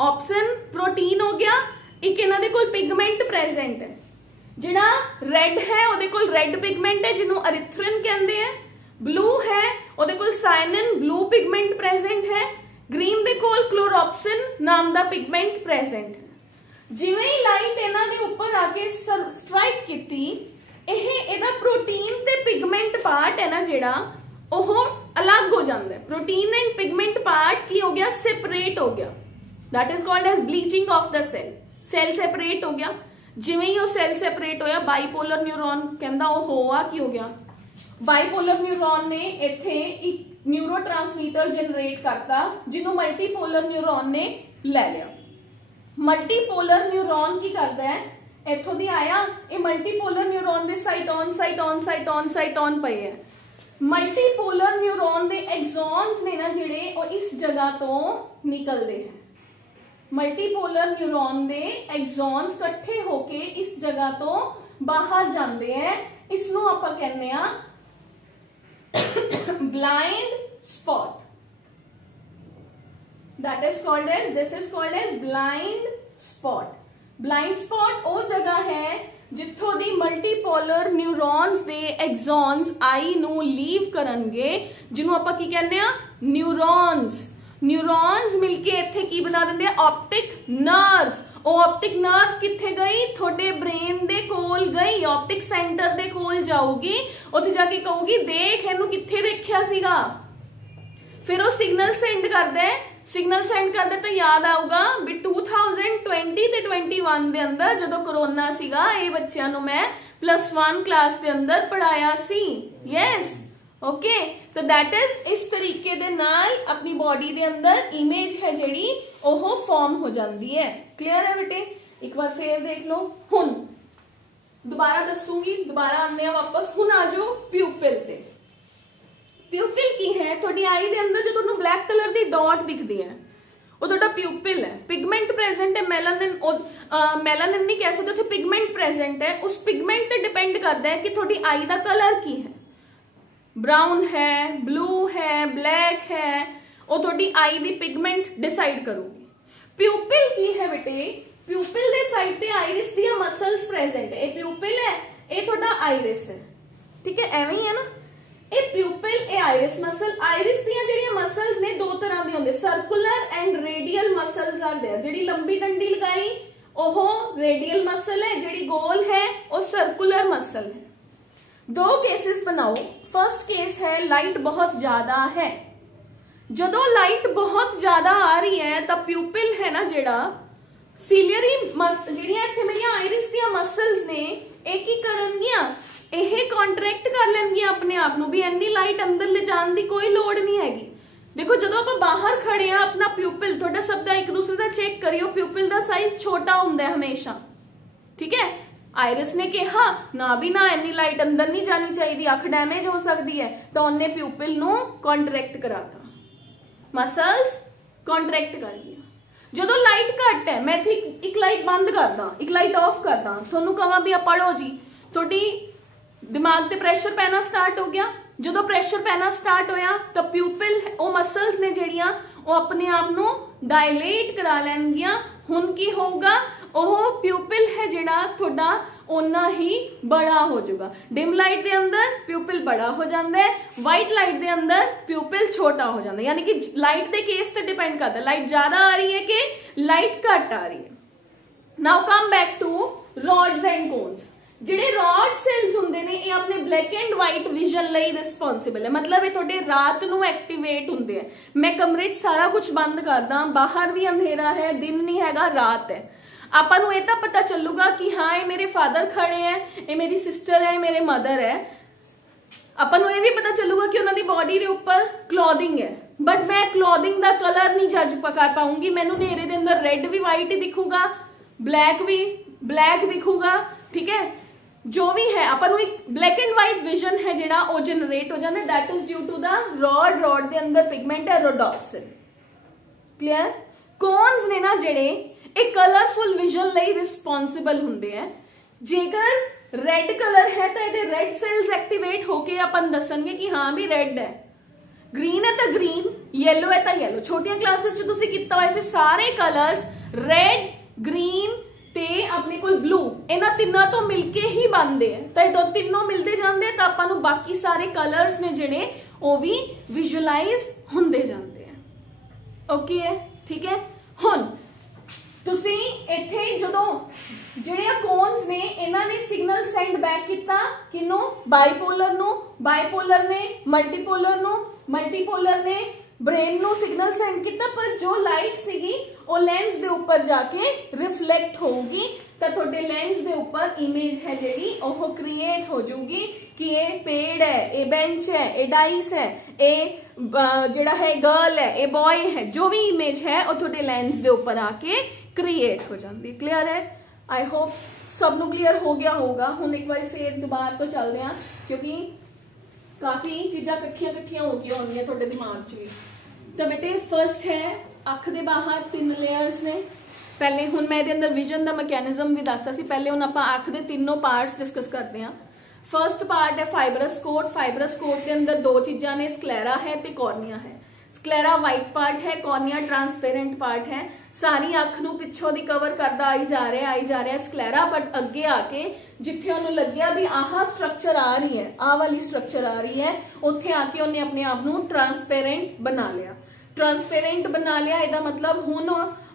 ऑप्सिन प्रोटीन हो गया, एक ਇਹਨਾਂ ਦੇ ਕੋਲ ਪਿਗਮੈਂਟ ਪ੍ਰੈਜ਼ੈਂਟ ਹੈ। ਜਿਹੜਾ ਰੈਡ ਹੈ ਉਹਦੇ ਕੋਲ ਰੈਡ ਪਿਗਮੈਂਟ ਹੈ, ਜਿਹਨੂੰ ਅਰੀਥ੍ਰਿਨ ਕਹਿੰਦੇ ਆ। ਬਲੂ ਹੈ, ਉਹਦੇ ਕੋਲ ਸਾਇਨਿਨ ਬਲੂ ਪਿਗਮੈਂਟ ਪ੍ਰੈਜ਼ੈਂਟ ਹੈ। ਗ੍ਰੀਨ ਦੇ ਕੋਲ ਕਲੋਰੋਪਸਿਨ ਨਾਮ ਦਾ ਪਿਗਮੈਂਟ ਪ੍ਰੈਜ਼ੈਂਟ ਹੈ। ਜਿਵੇਂ ਹੀ ਲਾਈਟ ਇਹਨਾਂ ਦੇ ਉੱਪਰ ਆ ਕੇ ਸਟ੍ਰਾਈਕ ਕੀਤੀ, ਇਹ ਇਹਦਾ ਪ੍ਰੋਟੀਨ ਤੇ ਪਿਗਮੈਂਟ ਪਾਰਟ ਹੈ ਨਾ ਜਿਹੜਾ, ਉਹ ਅਲੱਗ ਹੋ ਜਾਂਦਾ ਹੈ। ਪ੍ਰੋਟੀਨ ਐਂਡ ਪਿਗਮੈਂਟ ਪਾਰਟ ਕੀ ਹੋ ਗਿਆ, ਸੈਪਰੇਟ ਹੋ ਗਿਆ। That is called as bleaching of the cell. Cell separate हो गया, जिवें ही वो सेल सैपरेट होया, बाईपोलर न्यूरॉन कहंदा वो होआ की हो गया, बाईपोलर न्यूरॉन ने इत्थे एक न्यूरोट्रांसमीटर जनरेट करता, जिन्हों मल्टीपोलर न्यूरॉन ने ले लिया। मल्टीपोलर न्यूरॉन की करता है, इत्थों दी आया, ये मल्टीपोलर न्यूरॉन दे साइटोन साइटोन साइटोन साइटोन पए है। मल्टीपोलर न्यूरॉन दे एक्सॉन्स ने ना जिहड़े, वो इस जगह तो निकलते हैं। मल्टीपोलर न्यूरॉन दे एक्सॉन्स इकट्ठे होके इस जगह तो बाहर जाते हैं, इसनों आपां कहने आ blind spot. That is called as, this is called as blind spot. Blind spot वो जगह है जिथों दी मल्टीपोलर न्यूरॉन्स दे एक्सॉन्स आई नू लीव करनगे, जिन्हों आपां की कहने आ न्यूरॉन्स। न्यूरॉन्स मिलके इत्थे की बना देंगे, ऑप्टिक नर्व। ਉਹ ऑप्टिक नर्व किथे गई, थोड़े ब्रेन दे कोल गई, ऑप्टिक सेंटर दे कोल जाऊगी, उत्थे जाके कहूगी देख इनू किथे देखिया सीगा। फिर वो सिग्नल सेंड करदा है, सिग्नल सेंड करदा तो याद आऊगा भी 2020 ते 21 दे अंदर जदों कोरोना सीगा, ये बच्चों नू मैं +1 क्लास दे अंदर पढ़ाया सी। यस, ओके, तो दैट इज इस तरीके दे नाल अपनी बॉडी दे अंदर इमेज है जिहड़ी ओह फॉर्म हो जाती है। क्लियर है बेटे? एक बार फिर देख लो। हुण दोबारा दसूंगी, दोबारा आने वापस। हुण आ जाओ प्यूपिल ते। प्यूपिल की है? तुहाडी आई दे अंदर जो तुहानू ब्लैक कलर दी डॉट दिखदी है वो तुहाडा प्यूपिल है। पिगमेंट प्रेजेंट है, मेलानिन मेलानिन नहीं कह सकते, उत्थे पिगमेंट प्रेजेंट है। उस पिगमेंट ते डिपेंड करता है कि तुहाडी आई दा कलर की है, ब्राउन है, ब्लू है, ब्लैक है, वो तुहाडी आई दी पिगमेंट डिसाइड करूगी। प्यूपिल की है बेटे? प्यूपिल दे साइड ते आइरिस दी मसल्स प्रेजेंट है। ये प्यूपिल है, ये तुहाडा आइरिस है। ठीक है, एवें ही है ना। ये प्यूपिल, ये आइरिस मसल। आइरिस दी जेहड़ियां मसल्स ने दो तरह दी होंदे, circular and radial muscles are there. जेहड़ी लंबी डंडी लगाई ओहो रेडियल मसल है, जेहड़ी गोल है वो सर्कुलर मसल है। दो केसेस बनाओ। फर्स्ट केस है लाइट बहुत ज्यादा है। जदों लाइट बहुत ज्यादा आ रही है तब प्यूपिल है ना जेड़ा सीलियरी जेहड़ियां इत्थे मेरियां आइरिस दी मसल्स ने एक ही करनगियां, ਇਹ कॉन्ट्रैक्ट कर लेंगे अपने आप ਨੂੰ भी ਇੰਨੀ लाइट अंदर ले जाने की कोई लोड़ नहीं हैगी। देखो जो आप बाहर खड़े हैं अपना प्यूपिल थोड़ा सब एक दूसरे का चेक करियो, प्यूपिल का साइज छोटा होंगे हमेशा। ठीक है, आइरिस ने कहा ना भी ना इन्नी लाइट अंदर नहीं जानी चाहिए, अख डैमेज हो सकती है, तो उन्हें प्यूपिल नु कॉन्ट्रैक्ट कराता, मसल्स कॉन्ट्रैक्ट कर लिया। जो लाइट घट है मैं एक लाइट बंद करदा, एक लाइट ऑफ करदा, थोनू कहा भी पढ़ो जी, थोड़ी दिमाग ते प्रेशर पैना स्टार्ट हो गया। जो प्रेशर पैना स्टार्ट होया तो प्यूपिल वो मसल्स ने जेड़ियां वो अपने आप नु डायलेट करा लैनगियां। हुण की होगा, ओह प्यूपिल है जेड़ा थोड़ा ओना ही बड़ा हो जाएगा। डिम लाइट दे अंदर प्यूपिल बड़ा हो जाता है, वाइट लाइट दे अंदर प्यूपिल छोटा हो जाता है। यानी कि लाइट दे केस ते डिपेंड करता है, लाइट ज्यादा आ रही है कि लाइट घट आ रही है। Now come back to rods and cones. ਜਿਹੜੇ ਰॉड ਸੈਲਸ ਹੁੰਦੇ ਨੇ ਇਹ ਆਪਣੇ ਬਲੈਕ ਐਂਡ ਵਾਈਟ ਵਿਜ਼ਨ ਲਈ ਰਿਸਪੌਂਸਿਬਲ ਹੈ। मतलब ਇਹ ਤੁਹਾਡੇ ਰਾਤ ਨੂੰ ਐਕਟੀਵੇਟ ਹੁੰਦੇ ਆ। ਮੈਂ ਕਮਰੇ 'ਚ ਸਾਰਾ ਕੁਝ ਬੰਦ ਕਰਦਾ, ਬਾਹਰ ਵੀ ਅੰਧੇਰਾ ਹੈ, ਦਿਨ ਨਹੀਂ ਹੈਗਾ, ਰਾਤ ਹੈ। ਆਪਾਂ ਨੂੰ ਇਹ ਤਾਂ ਪਤਾ ਚੱਲੂਗਾ ਕਿ ਹਾਂ ਇਹ ਮੇਰੇ ਫਾਦਰ ਖੜੇ ਹੈ, ਇਹ ਮੇਰੀ ਸਿਸਟਰ ਹੈ, ਮੇਰੇ ਮਦਰ ਹੈ। ਆਪਾਂ ਨੂੰ ਇਹ ਵੀ ਪਤਾ ਚੱਲੂਗਾ ਕਿ ਉਹਨਾਂ ਦੀ ਬਾਡੀ ਦੇ ਉੱਪਰ ਕਲੋਥਿੰਗ ਹੈ, ਬਟ ਮੈਂ ਕਲੋਥਿੰਗ ਦਾ ਕਲਰ ਨਹੀਂ ਜੱਜ ਕਰ ਪਾਉਂਗੀ। ਮੈਨੂੰ ਹਨੇਰੇ ਦੇ ਅੰਦਰ ਰੈੱਡ ਵੀ ਵਾਈਟ ਹੀ ਦਿਖੂਗਾ, ब्लैक भी ब्लैक दिखूगा। ठीक है, जो भी है अपन एक ब्लैक एंड व्हाइट विजन है जेड़ा वो जनरेट हो जाता है, that is due to the rod दे अंदर पिगमेंट है रोडॉप्सिन। क्लियर? कोन्स ने ना जेड़े एक कलरफुल विजन लई रिस्पॉन्सिबल हुंदे हैं। जेकर रेड कलर है तो ये रेड सेल्स एक्टिवेट होके अपन दसणगे कि हाँ भी रेड है, ग्रीन है तो ग्रीन, येलो है तो येलो। छोटियां क्लासेस च तुसीं कीता होया सी सारे कलर्स रेड, ग्रीन ते अपने कोल ब्लू, इन्हां तिन्नां तो मिलके ही बनते हैं। तो ये तीनों मिलते जाते हैं तो आपां नूं बाकी सारे कलर्स ने जिहड़े वो भी विजुअलाइज हुंदे जाते हैं। ओके है, ठीक है। हुण तुसीं इत्थे जदों जिहड़े कोन्स ने इन्हां ने सिग्नल सेंड बैक किया किनू, बाईपोलर नूं, बाईपोलर ने मल्टीपोलर नूं, मल्टीपोलर ने ब्रेन नूं सिग्नल सेंड किया, पर जो लाइट सीगी वो लेंस दे ऊपर जाके रिफ्लेक्ट होगी तो थोड़े लेंस दे ऊपर इमेज है जेडी वो क्रिएट हो जाऊगी कि ये पेड़ है, ये बेंच है, ये डाइस है, ये जेड़ा है गर्ल है, ये बॉय है, जो भी इमेज है वो थोड़े लेंस दे ऊपर आके क्रिएट हो जाती। क्लियर है? आई होप सब नू क्लियर हो गया होगा। हुण एक बार फिर दोबारा तो चलते हैं क्योंकि काफी चीज़ां कट्ठियां हो गई होंगी थोड़े दिमाग च भी। तो बेटे फर्स्ट है अख दे बाहर 3 लेयर्स ने। पहले हुण मैं इहदे अंदर विजन दा मैकेनिज्म भी दसदा सी, पहले हुण आपां अख दे तीनों पार्ट्स डिस्कस करते हैं। फर्स्ट पार्ट है फाइबरस कोट। फाइबरस कोट के अंदर दो चीज़ां ने, स्क्लेरा है ते कॉर्निया है। स्क्लेरा वाइट पार्ट है, कॉर्निया ट्रांसपेरेंट पार्ट है। सारी अख नूं पिछों दी कवर करदा आई जा रहा है स्क्लेरा, बट अगे आके जिथे उन्होंने लग्या भी आह स्ट्रक्चर आ रही है, आह वाली स्ट्रक्चर आ रही है, उत्थे आके उन्हें अपने आप नूं ट्रांसपेरेंट बना लिया। ट्रांसपेरेंट बना लिया इहदा मतलब हुण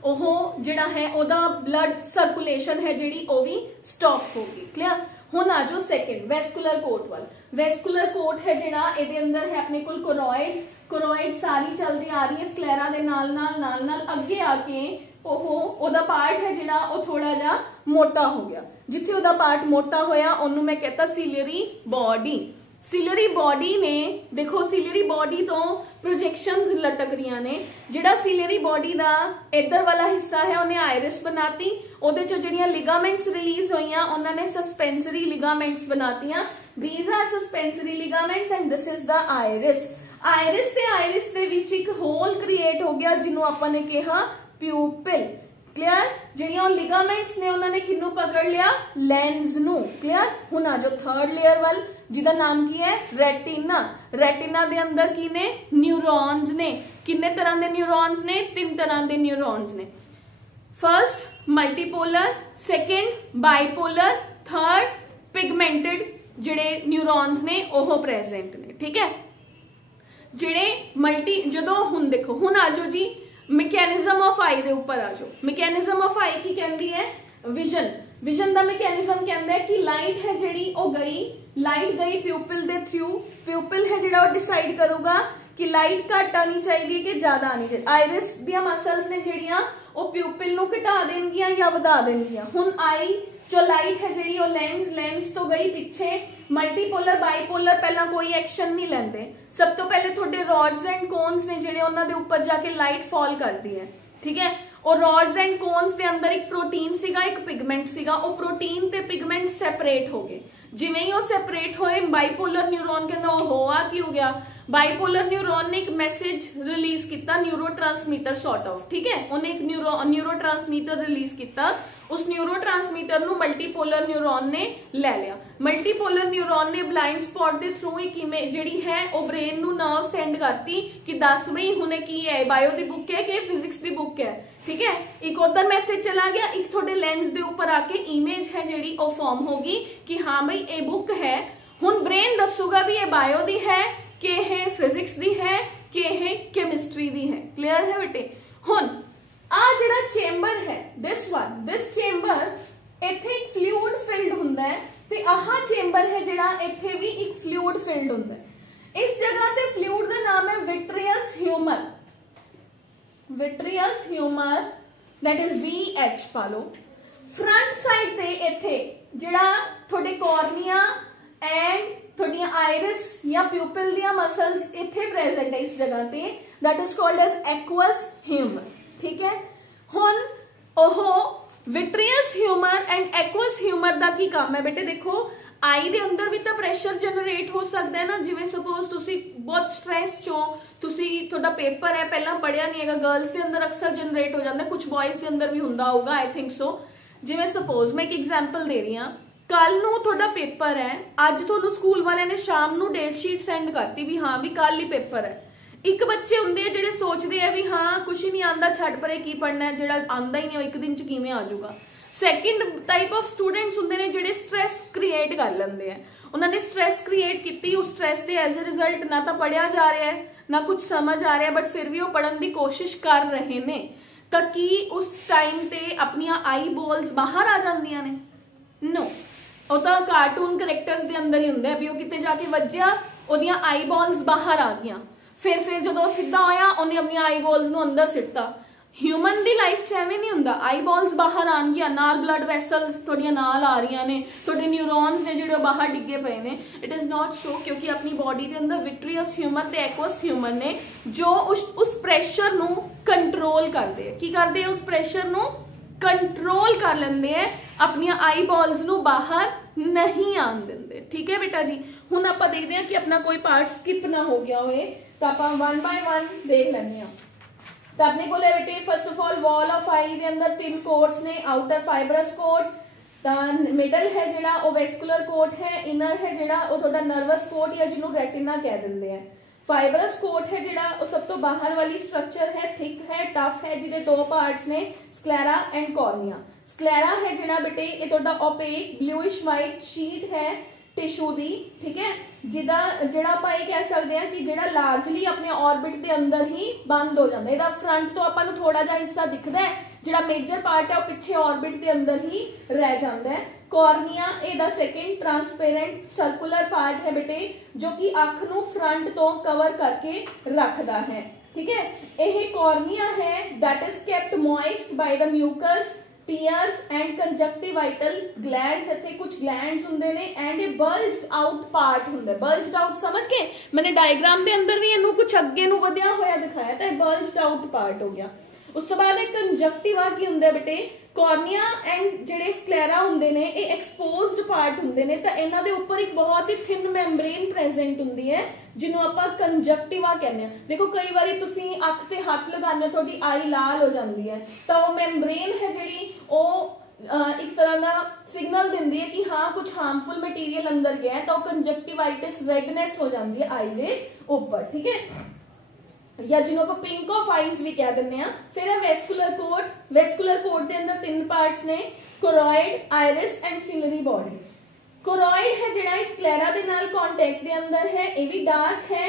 ओह जिहड़ा है ओहदा ब्लड सर्कुलेशन है जिहड़ी वो भी स्टॉप होगी। क्लियर? हुण आ जाओ सेकंड वेस्कुलर कोट वाल। वेस्कुलर कोट है जिहड़ा इहदे अंदर है अपने कोल कोरॉइड, कोरॉइड सारी चलती आ रही है स्क्लेरा दे नाल नाल अगे आके ओहदा पार्ट है जिहड़ा वो थोड़ा जा मोटा हो गया। जिथे ओहदा पार्ट मोटा होया ओनू मैं कहता सीलियरी बॉडी। सिलरी बॉडी ने देखो सिलरी बॉडी तो प्रोजेक्शंस लटक रही ने जिहड़ा सिलरी बॉडी दा इधर वाला हिस्सा है उन्हें आयरिस बनाती ओदे चो जिहड़ियां लिगामेंट्स रिलीज होईयां उन्होंने सस्पेंसरी लिगामेंट्स बनातियां these are suspensory ligaments and this is the iris iris ते आयरिस दे विच एक होल क्रिएट हो गया जिन्हों आपां ने कहा प्यूपिल क्लियर जिहड़ियां लिगामेंट्स ने उन्होंने किन्नू पकड़ लिया लेंस नू क्लियर हुण आ जो थर्ड लेयर वाल जिहदा नाम की है रेटिना रेटिना दे अंदर की ने न्यूरॉन्स ने किन्ने तरह दे न्यूरॉन्स ने 3 तरह दे न्यूरॉन्स ने first multipolar second bipolar third pigmented जिहड़े न्यूरॉन्स ने ओह प्रेजेंट ने ठीक है जिहड़े मल्टी जदों हुण देखो हुण आजो जी मैकेनिज्म ऑफ आई दे ऊपर आ जाओ मैकेनिज्म ऑफ आई की कहती है विजन विजन दा मैकेनिज्म कहता है कि लाइट है जिहड़ी ओ गई लाइट गई प्यूपिल दे थ्रू प्यूपिल है जिहड़ा ओ डिसाइड करूगा कि लाइट घट आनी चाहिए कि ज्यादा आनी चाहिए आयरिस दी मसल्स ने जिहड़ियां ओ प्यूपिल नू घटा देणगियां या वधा देणगियां हुण आई जो लाइट है जिहड़ी ओ लेंस लेंस तो गई पीछे मल्टीपोलर बाइपोलर पहला कोई एक्शन नहीं लेंदे सब तो पहले थोड़े रॉड्स एंड कोन्स ने जिहड़े उन्हां दे ऊपर जाके लाइट फॉल करती है ठीक है और रॉड्स एंड कोन्स के अंदर एक प्रोटीन सीगा एक पिगमेंट सीगा वो प्रोटीन ते पिगमेंट सेपरेट हो गए जिवें ही वो सेपरेट होए बाइपोलर न्यूरॉन के अंदर होआ की हो गया बाइपोलर न्यूरॉन ने एक मैसेज रिलीज किया न्यूरोट्रांसमीटर सॉर्ट ऑफ ठीक है उन्हें एक न्यूरोट्रांसमीटर रिलीज किया उस न्यूरोट्रांसमीटर नु मल्टीपोलर न्यूरॉन ने ले लिया मल्टीपोलर न्यूरॉन ने ब्लाइंड स्पॉट के थ्रू एक इमेज जिहड़ी है वो ब्रेन नु नर्व सेंड करती कि दस बई हुणे की है बायो की बुक है कि फिजिक्स की बुक है ठीक है एक उधर मैसेज चला गया एक थोड़े लेंस के ऊपर आके इमेज है जिहड़ी वो फॉर्म होगी कि हाँ बई ये बुक है हुण ब्रेन दसूगा भी ये बायो दी है कि है फिजिक्स दी है कि है केमिस्ट्री दी है क्लियर है बेटे हुण आ जिहड़ा चेंबर है दिस चेंबर इत्थे एक फ्लूइड फिल्ड हुंदा है ते आह चेंबर है जिहड़ा इत्थे भी एक फ्लूइड फिल्ड हुंदा है इस जगह ते फ्लूइड दा नाम है vitreous humour that is VH पा लो फ्रंट साइड ते इत्थे जिहड़ा थोड़े कॉर्निया एंड थोड़ी आयरिस या प्यूपिल दियां मसल्स इत्थे प्रेजेंट है इस जगह पे that is called as aqueous humour ठीक है हुण ओहो vitreous humour and aqueous humour दा की काम है बेटे देखो आई दे अंदर भी तो प्रेशर जनरेट हो सकता है ना जिवें सपोज तुसी बहुत स्ट्रेस चो तुसी थोड़ा पेपर है पहला पढ़िया नहीं है गर्ल्स के अंदर अक्सर जनरेट हो जाता है कुछ बॉयज के अंदर भी हुंदा होगा आई थिंक सो जिवें सपोज मैं एक एग्जाम्पल दे रही हाँ कल नू थोड़ा पेपर है अज थोनू स्कूल वाले ने शाम नू डेट शीट सेंड करती भी हाँ भी कल ही पेपर है एक बच्चे हुंदे आ जिहड़े सोचते हैं भी हाँ कुछ ही नहीं आंदा छड्ड परे की पढ़ना है जिहड़ा आंदा ही नहीं एक दिन च किवें आ जाऊगा सैकेंड टाइप ऑफ स्टूडेंट्स हुंदे ने जिहड़े स्ट्रेस क्रिएट कर लेंदे हैं उन्होंने स्ट्रेस क्रिएट की उस स्ट्रेस के एज ए रिजल्ट ना तो पढ़िया जा रहा है ना कुछ समझ आ रहा है बट फिर भी वो पढ़ने की कोशिश कर रहे ने तो की उस टाइम ते अपनी आई बॉल्स बाहर आ जांदियां ने नो वो तो कार्टून करैक्टर्स दे अंदर ही हुंदा है भी वो किते जाके वज्जिया ओदियां आई बॉल्स बाहर आ गईयां फिर जो सीधा होया उन्हें अपनी आई बॉल्स नू अंदर सिटता ह्यूमन दी लाइफ च एवें नहीं हुंदा आई बॉल्स बाहर आनगियां नाल ब्लड वैसल्स थोड़ियां नाल आ रही ने थोड़े न्यूरॉन्स ने जिहड़े बाहर डिगे पे ने इट इज नॉट सो क्योंकि अपनी बॉडी के अंदर विट्रियस ह्यूमर ते एक्वस ह्यूमर ने जो उस प्रेशर नू कंट्रोल करदे है की करदे उस प्रेशर नू कंट्रोल कर लेंदे हैं अपनी आई बॉल्स नू बाहर नहीं आन देंदे ठीक है बेटा जी हुण आपां देखदे हां कि अपना कोई पार्ट स्किप ना हो गया होए तो आपां वन बाय वन देख लैंदे हां तो अपने को बेटे first of all wall of eye के अंदर 3 कोट्स ने आउटर फाइबरस कोट मिडल है जिहड़ा वो वेस्कुलर कोट है इनर है जिहड़ा वो थोड़ा नर्वस कोट या जिन्हों रेटिना कह देंगे हैं फाइबरस कोट है जिहड़ा वो सब तो बाहर वाली स्ट्रक्चर है थिक है टफ है जिहदे 2 पार्ट्स ने स्क्लेरा एंड कॉर्निया स्क्लेरा है जिहड़ा बेटे ये थोड़ा ओपेक ब्लूइश वाइट शीट है टिश्यू दी ठीक है जिदा जिहड़ा आपां ये कह सकते हैं कि जिहड़ा लार्जली अपने ऑर्बिट के अंदर ही बंद हो जाता है इहदा फ्रंट तो आपां नूं थोड़ा जिहा हिस्सा दिखदा है जिहड़ा मेजर पार्ट है वो पिछे ऑर्बिट के अंदर ही रह जाता है कॉर्निया इहदा सेकंड ट्रांसपेरेंट सर्कुलर पार्ट है बेटे जो कि अख नूं फ्रंट तो कवर करके रखदा है ठीक है यह कॉर्निया है that is kept moist by the mucus tears and conjunctival glands, ਇੱਥੇ कुछ glands ਹੁੰਦੇ ਨੇ and a bulged out part ਹੁੰਦਾ है। bulged out समझ के मैंने डायग्राम ਦੇ ਅੰਦਰ ਵੀ ਇਹਨੂੰ कुछ ਅੱਗੇ ਨੂੰ ਵਧਿਆ ਹੋਇਆ ਦਿਖਾਇਆ ਤਾਂ ਇਹ bulged out part ਹੋ ਗਿਆ। ਉਸ ਤੋਂ ਬਾਅਦ ਇਹ ਕੰਜਕਟਿਵਾ ਕੀ ਹੁੰਦਾ ਬੇਟੇ, ਕੋਰਨੀਆ ਐਂਡ ਜਿਹੜੇ ਸਕਲੇਰਾ ਹੁੰਦੇ ਨੇ ਇਹ ਐਕਸਪੋਜ਼ਡ ਪਾਰਟ ਹੁੰਦੇ ਨੇ ਤਾਂ ਇਹਨਾਂ ਦੇ ਉੱਪਰ ਇੱਕ ਬਹੁਤ ਹੀ ਥਿਨ ਮੈਂਬਰੇਨ ਪ੍ਰੈਜ਼ੈਂਟ ਹੁੰਦੀ ਹੈ ਜਿਹਨੂੰ ਆਪਾਂ ਕੰਜਕਟਿਵਾ ਕਹਿੰਦੇ ਆ। ਦੇਖੋ ਕਈ ਵਾਰੀ ਤੁਸੀਂ ਅੱਖ ਤੇ ਹੱਥ ਲਗਾਉਂਦੇ ਹੋ ਤੁਹਾਡੀ ਆਈ ਲਾਲ ਹੋ ਜਾਂਦੀ ਹੈ ਤਾਂ ਉਹ ਮੈਂਬਰੇਨ ਹੈ ਜਿਹੜੀ ਉਹ ਇੱਕ ਤਰ੍ਹਾਂ ਦਾ ਸਿਗਨਲ ਦਿੰਦੀ ਹੈ ਕਿ ਹਾਂ ਕੁਝ ਹਾਰਮਫੁਲ ਮਟੀਰੀਅਲ ਅੰਦਰ ਗਿਆ ਹੈ ਤਾਂ ਉਹ ਕੰਜਕਟਿਵਾइटिस रेडनेस हो जाती है आई ਦੇ ਉੱਪਰ, ठीक है, या जिन्होंने पिंक ऑफ आईज भी कह देने हैं। फिर है वेस्कुलर कोड। वेस्कुलर कोड के अंदर 3 पार्ट्स ने, choroid, iris and ciliary body. Choroid है जिहड़ा स्क्लेरा दे नाल कांटेक्ट दे अंदर है, ये भी डार्क है,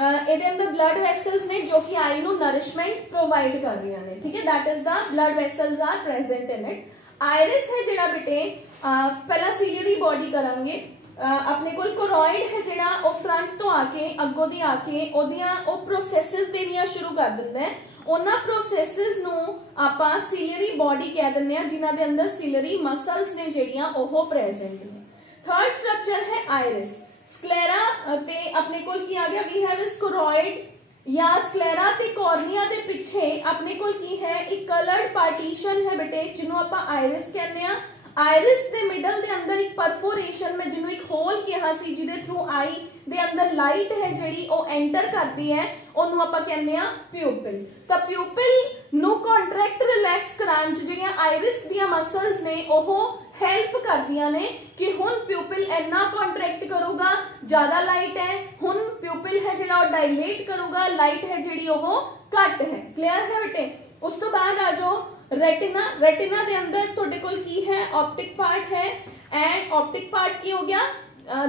ਇਹਦੇ ਅੰਦਰ ब्लड वेसल्स ने जो कि आई ਨੂੰ नरिशमेंट प्रोवाइड कर रही ने, ठीक है, that is the blood vessels are present in it. Iris है जिहड़ा बेटे पहला सिलरी बॉडी करांगे। अपने कोल कोरॉइड है जिहड़ा ਉਹ फ्रंट ਤੋਂ ਆ ਕੇ ਅੱਗੋਂ ਦੀ ਆ ਕੇ ਉਹਦੀਆਂ ਉਹ ਪ੍ਰੋਸੈਸਸ ਦੇਣੀਆਂ ਸ਼ੁਰੂ ਕਰ ਦਿੰਦਾ ਹੈ। ਉਹਨਾਂ ਪ੍ਰੋਸੈਸਸ ਨੂੰ ਆਪਾਂ ਸਿਲਰੀ ਬॉडी ਕਹਿ ਦਿੰਦੇ ਆ ਜਿਨ੍ਹਾਂ ਦੇ ਅੰਦਰ ਸਿਲਰੀ ਮਸਲਸ ਨੇ ਜਿਹੜੀਆਂ ਉਹ ਪ੍ਰੈਜ਼ੈਂਟ ਨੇ। ਥਰਡ ਸਟਰਕਚਰ ਹੈ ਆਇਰਿਸ। ਸਕਲੇਰਾ ਤੇ ਆਪਣੇ ਕੋਲ ਕੀ ਆ ਗਿਆ, ਵੀ ਹੈਵ ਇਸ ਕੋਰॉइड या ਸਕਲੇਰਾ ਤੇ ਕੋਰਨੀਆ ਦੇ ਪਿੱਛੇ ਆਪਣੇ ਕੋਲ ਕੀ ਹੈ, ਇੱਕ ਕਲਰਡ ਪਾਰਟੀਸ਼ਨ ਹੈ ਬੇਟੇ ਜਿਹਨੂੰ ਆਪਾਂ ਆਇਰਿਸ ਕਹਿੰਦੇ ਆ। आयरिस के मिडल के अंदर एक परफोरेशन में जिन्हों एक होल कहा सी जिदे थ्रू आई दे अंदर लाइट है जिहड़ी ओ एंटर करती है ओनू आपां कहंदे आ प्यूपिल। तो प्यूपिल नु कॉन्ट्रैक्ट रिलैक्स कराउण च जिहड़ियां आयरिस दीयां मसल्स ने ओह हेल्प करदियां ने कि हुण प्यूपिल इन्ना कॉन्ट्रैक्ट करूगा, ज्यादा लाइट है, हुण प्यूपिल है जिहड़ा ओ डायलेट करूगा, लाइट है जिहड़ी ओह घट है। क्लियर है बेटे। उस तो बाद आ जाओ रेटिना। रेटिना दे अंदर तुहाडे कोल की है, ऑप्टिक पार्ट है एंड ऑप्टिक पार्ट की हो गया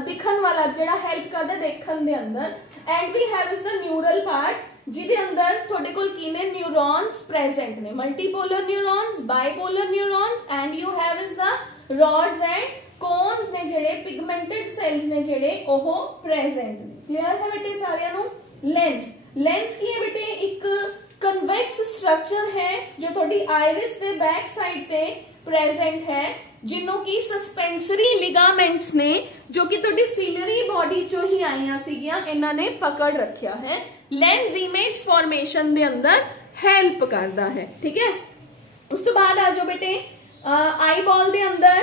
दिखण वाला जिहड़ा हेल्प करदा देखण दे अंदर। And we have is the neural part जिहदे अंदर तुहाडे कोल की ने न्यूरॉन्स प्रेजेंट ने, multipolar neurons, bipolar neurons and you have is the rods and cones ने जिहड़े पिगमेंटेड सेल्स ने जिहड़े ओह प्रेजेंट ने। क्लियर है बेटे सारियां नूं। लेंस। लेंस की है बेटे एक कन्वेक्स स्ट्रक्चर है जो थोड़ी आइरिस के बैक साइड पे प्रेजेंट है जिन्हों की सस्पेंसरी लिगामेंट्स ने जो कि थोड़ी सिलरी बॉडी चो ही आईया सीगियां इन्हां ने पकड़ रखिया है। लेंस इमेज फॉर्मेशन दे अंदर हेल्प करता है, ठीक है। उस तो बाद आ जाओ बेटे आई बॉल दे अंदर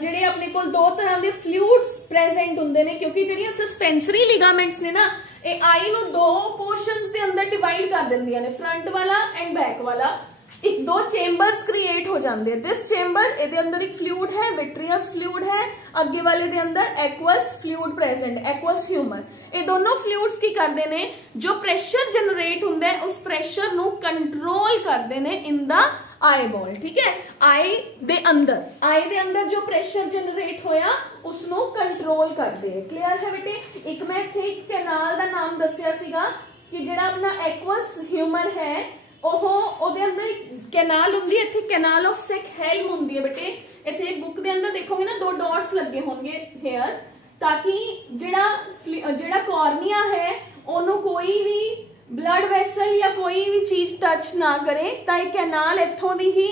जिहड़े अपने कोल 2 तरह के फ्लूइड्स प्रेजेंट हुंदे ने क्योंकि जिहड़ियां सस्पेंसरी लिगामेंट्स ने ना ਇਹ आई ਨੂੰ 2 पोर्शंस ਦੇ ਅੰਦਰ ਡਿਵਾਈਡ ਕਰ ਦਿੰਦੀਆਂ ਨੇ, फ्रंट वाला एंड बैक वाला। एक 2 चेंबर्स क्रिएट हो जाते हैं। दिस चेंबर ਇਹਦੇ अंदर एक फ्लूइड है, विट्रियस फ्लूइड है, अगे वाले दे अंदर aqueous fluid present, aqueous humour. ये दोनों फ्लूइड्स की करते हैं जो प्रेशर जनरेट होंदा है उस प्रेशर ਨੂੰ कंट्रोल करते हैं इन द आई बॉल, ठीक है। आई दे अंदर जो प्रेशर जनरेट होया उसनों कंट्रोल करते हैं। क्लियर है बेटे। एक मैं इत्थे एक कैनाल दा नाम दस्सिया सीगा कि जिहड़ा अपना एक्वस ह्यूमर है ओहदे अंदर कैनाल हुंदी है, इत्थे कैनाल ऑफ सेकहेल्म हुंदी है बेटे। इत्थे बुक दे अंदर देखोगे ना 2 डॉट्स लगे होंगे हेयर ताकि जिहड़ा कॉर्निया है ओनू कोई भी ब्लड वैसल या कोई भी चीज टच ना करे तो यह कैनाल इत्थों दी ही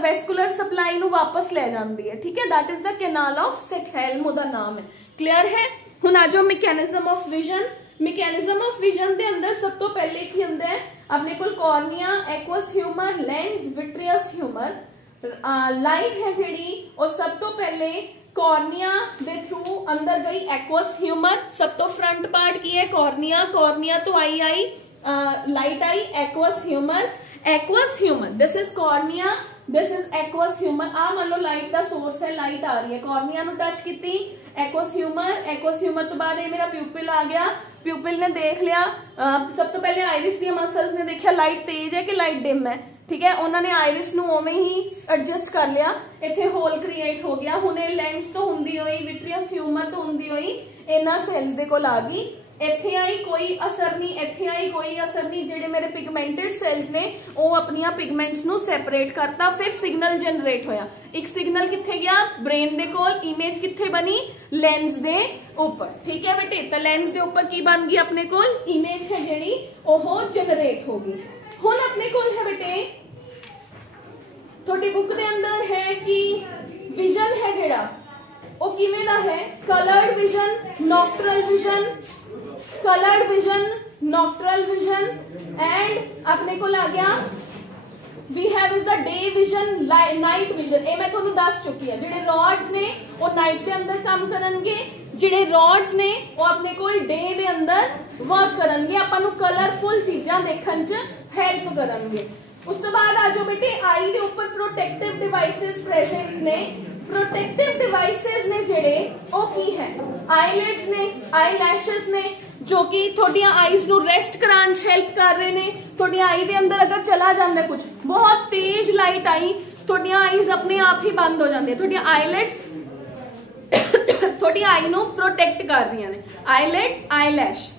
वेस्कुलर सप्लाई नू वापस ले जाती है, ठीक है। That is the canal of Schlemm ओहदा नाम है। क्लियर है। हुण आ जाओ mechanism of vision. Mechanism of vision के अंदर सब तो पहले की होंदा है अपने कोल cornea, aqueous humour, lens, vitreous humour. Light है जिहड़ी और सब तो पहले कॉर्निया दे थ्रू अंदर गई एक्वस ह्यूमर। सब तो फ्रंट पार्ट की है कॉर्निया, कॉर्निया तो आई लाइट आई aqueous humour. Aqueous humour this is cornea, this is aqueous humour. आ मान लो लाइट का सोर्स है, लाइट आ रही है, कॉर्निया नु टच की, एक्वस ह्यूमर तो बाद मेरा प्यूपिल आ गया। प्यूपिल ने देख लिया सब तो पहले आइरिस दी मसल्स ने देखा लाइट तेज है कि लाइट डिम है, ठीक है। उन्होंने आइरिस नू उवें ही एडजस्ट कर लिया, इत्थे होल क्रिएट हो गया। हुणे लेंस तो हुंदी होई, विट्रियस ह्यूमर तो हुंदी होई, इन्हां सेल्स दे कोल आ गई। इत्थे आई कोई असर नहीं, इत्थे आई कोई असर नहीं। जिहड़े मेरे पिगमेंटेड सेल्स ने वो अपनियां पिगमेंट्स नू सैपरेट करता, फिर सिग्नल जनरेट होया। एक सिग्नल कित्थे गया ब्रेन दे कोल, इमेज कित्थे बनी लेंस दे ऊपर, ठीक है बेटे। तो लेंस दे ऊपर की बन गई अपने कोल इमेज है जिहड़ी ओह जनरेट हो गई। हुण अपने कोल है बेटे थोड़ी बुक दे अंदर है कि विजन है जेड़ा वो किवें दा है, coloured vision, nocturnal vision, coloured vision, nocturnal vision and अपने को आ गया we have is the day vision, night vision. ये मैं तुहानू दस चुकी है। जिहड़े रॉड्स ने वो नाइट के अंदर काम करनगे, जिहड़े रॉड्स ने वो अपने को डे दे अंदर वर्क करनगे, आपां नू कलरफुल चीजां देखण च हेल्प करनगे। उस तो बाद आ जाओ बेटे, आई दे ऊपर प्रोटेक्टिव डिवाइसेस प्रेजेंट ने। प्रोटेक्टिव डिवाइसेस ने जेड़े वो की है, आईलिड्स ने, आई लैशेस ने, जो कि थोड़ियां आईज नू रेस्ट कराने हेल्प कर रहे ने। थोड़ी आई दे अंदर अगर चला जाता है कुछ बहुत तेज लाइट आई, थोड़ियां आईज अपने आप ही बंद हो जाती है। थोड़ी आईलिड्स थोड़ी आई नू प्रोटेक्ट कर रही ने। आईलिड, आई लैश,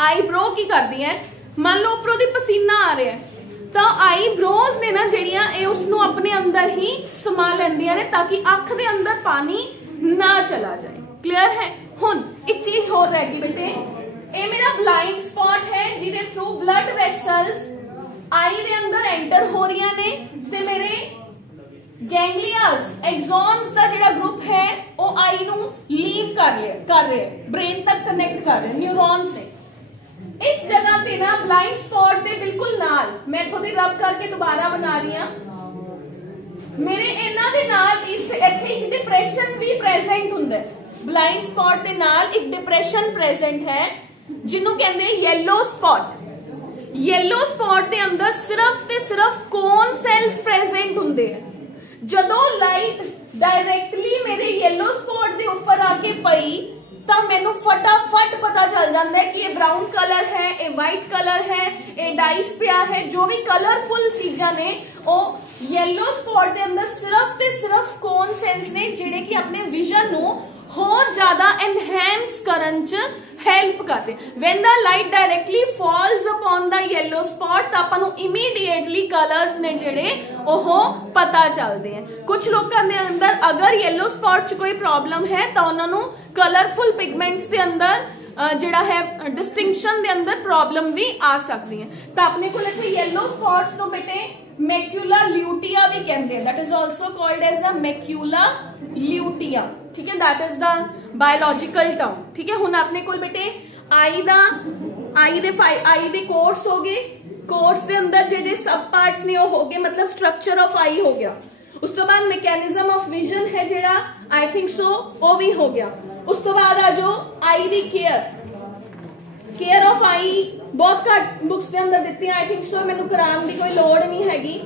आई ब्रो की कर दी है। मान लो उपरों दी पसीना आ रहा है तो आई ब्रोज ने ना जेड़ियां उसनू अपने अंदर ही समा लेंदियां ने ताकि अख दे अंदर पानी ना चला जाए। क्लियर है? हुन एक चीज होर रह गई बेटे, ये मेरा ब्लाइंड स्पॉट है जिदे थ्रू ब्लड वेसल्स आई दे अंदर एंटर हो रही ने ते मेरे गैंग्लियास एक्सॉन्स का जेड़ा ग्रुप है वो आई नू लीव कर रहे ब्रेन तक कनेक्ट कर रहे न्यूरॉन्स ने। इस जगह ते ना ब्लाइंड स्पॉट दे बिल्कुल नाल मैं थोड़ी रब करके दोबारा बना रही हूं। मेरे इन्हां दे नाल इस इत्थे एक डिप्रेशन भी प्रेजेंट हुंदा है। ब्लाइंड स्पॉट दे नाल एक डिप्रेशन प्रेजेंट है जिन्हों कहंदे येलो स्पॉट। येलो स्पॉट दे अंदर सिर्फ ते सिर्फ कोन सेल्स प्रेजेंट हुंदे हैं। जदों लाइट डायरेक्टली मेरे येलो स्पॉट दे ऊपर आके पई तो मैनू फटाफट पता चल जाता है कि ये ब्राउन कलर है, ये व्हाइट कलर है, ये डाइस पिया है। जो भी कलरफुल चीजा ने वो येलो स्पॉट के अंदर सिर्फ ते सिर्फ कोन सेल्स ने जिहड़े कि अपने विजन नू होर ज्यादा एनहेंस करन च हेल्प करते। When the light directly false upon the yellow spot तो आपां नू इमीडिएटली कलर्स ने जेड़े ओहो पता चलते हैं। कुछ लोगों के अंदर अगर येलो स्पॉट च कोई प्रॉब्लम है तो उन्होंने कलरफुल पिगमेंट्स के अंदर जेड़ा है डिस्टिंक्शन के अंदर प्रॉब्लम भी आ सकती है। तो अपने को येलो स्पॉट्स नो बेटे मैक्यूला ल्यूटिया भी कहते हैं। That is also called as the macula lutea. ठीक है, that is the biological term. ठीक है, हुन अपने को बेटे आई दे कोर्स हो गए। कोर्स के अंदर जेडे सब पार्ट्स ने वो हो गए, मतलब स्ट्रक्चर ऑफ आई हो गया। उस तो बाद मैकेनिज्म ऑफ विजन है जेड़ा आई थिंक सो वो भी हो गया। उस तो बाद आ जो आई दी केयर ऑफ आई बहुत घट बुक्स के अंदर दिती है। आई थिंक सो मैनू कराने की कोई लोड़ नहीं हैगी।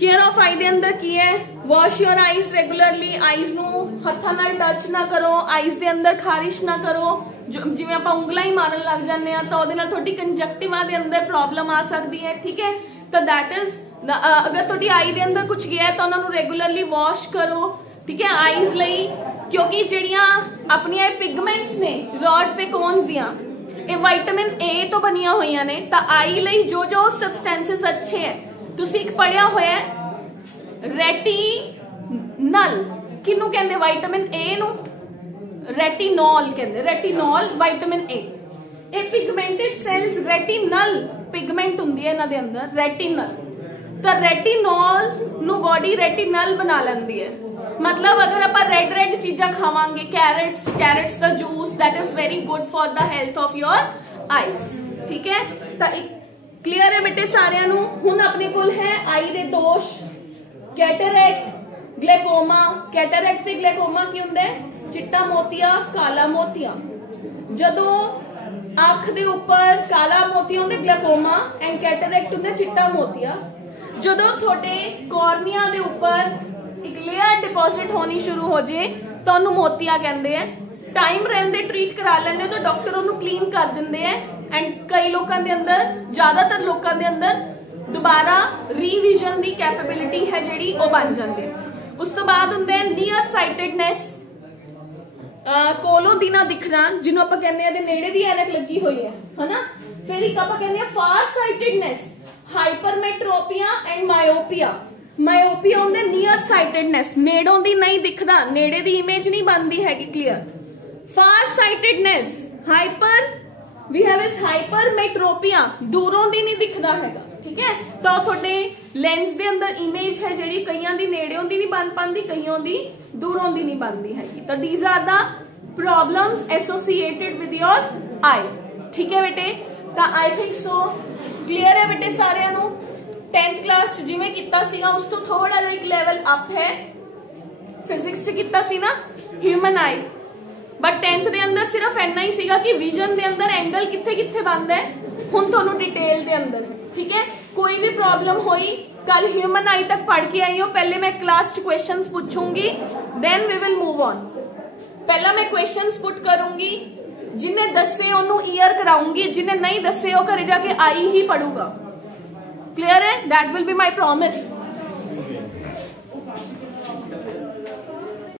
केयर ऑफ आई दे अंदर की है, wash your eyes regularly, eyes नू हत्थां नाल टच ना करो, आईज दे अंदर खारिश ना करो। जिवें आपां उंगलां ही मारन लग जाने आ तो ओहदे नाल थोड़ी कंजक्टिवा दे अंदर प्रॉब्लम आ सकती है। ठीक है, तो दैट इज अगर थोड़ी आई दे अंदर कुछ गया तो उन्होंने रेगुलरली वॉश करो। ठीक है, आईज लई क्योंकि जेड़ियां अपनी पिगमेंट्स ने रॉड पे कोन्स दियां ये विटामिन ए तो बनिया हुई ने, तो आई लई जो जो सबसटेंसेस अच्छे हैं। तुसी एक पढ़िया होया रेटिनल, किनू कहंदे विटामिन ए नू रेटिनॉल कहंदे। रेटिनॉल विटामिन ए, ये पिगमेंटेड सेल्स रेटिनल पिगमेंट हुंदी है इन्हां दे अंदर रेटिनल। तो रेटिनॉल नू बॉडी रेटिनल बना लेंदी है। मतलब अगर आप रेड चीजा खावांगे, कैरेट्स का juice, that is very good for the health of your eyes. ठीक है, तो क्लियर है बेटे सारिਆਂ ਨੂੰ। हुण अपने कोल है आई दे दोष, कैटरैक्ट, ग्लैकोमा। कैटरैक्ट ते ग्लैकोमा की हुंदा है? चिट्टा मोतिया, काला मोतिया। जदों अख दे ऊपर काला मोतिया हुंदा ग्लैकोमा एंड कैटरैक्ट हुंदा चिट्टा मोतिया। जदों थोड़े कॉर्निया दे ऊपर एक लेयर डिपॉजिट होनी शुरू हो जाए तो उन्होंने मोतिया कहते हैं। टाइम रहते ट्रीट करा लेंगे तो डॉक्टर उन्होंने क्लीन कर देंगे हैं एंड कई लोगों के अंदर, ज्यादातर लोगों के अंदर दोबारा रीविजन की कैपेबिलिटी है जी वो बन जाती है। उस तो बाद होंगे नियर साइटेडनेस, कोलों दी ना दिखना जिन्हों आप कहने हैं नेड़े दी ऐनक लगी हुई है ना। फिर एक आप कहने far sightedness, hypermetropia and myopia. Myopia होंगे नियर साइटेडनेस, नेड़ों दी नहीं दिखना, नेड़े दी इमेज नहीं बनती हैगी clear. Far sightedness, hyper we have is hypermetropia, दूरों दी नहीं दिखना हैगा। ठीक है। तो थोड़े लेंस दे अंदर इमेज है जी कईयां दी नेड़ेों दी नहीं बन पाती, कईयों दी दूरों दी नहीं बनती हैगी। तो these are the problems associated with your eye, ठीक है बेटे। तो आई थिंक सो क्लीयर है बेटे सारिਆਂ ਨੂੰ। 10th क्लास जिवें कीता सीगा उस तो थोड़ा जिहा एक लेवल अप है, फिजिक्स च कीता सी ना ह्यूमन आई, बट 10th दे अंदर सिर्फ इन्ना ही सीगा कि विजन दे अंदर एंगल किथे किथे बनदा है, हुण तुहानू डिटेल दे अंदर है, ठीक है। कोई भी प्रॉब्लम होई कल ह्यूमन आई तक पढ़ के आई हो, पहले मैं क्लास च क्वेश्चंस पूछूंगी, then we will move on. पहला मैं क्वेश्चंस पुट करूंगी, जिन्हें दसे ओनू ईयर कराऊंगी, जिन्हें नहीं दसे ओ घरे जाके आई ही पढ़ूगा। क्लियर है? That will be my promise.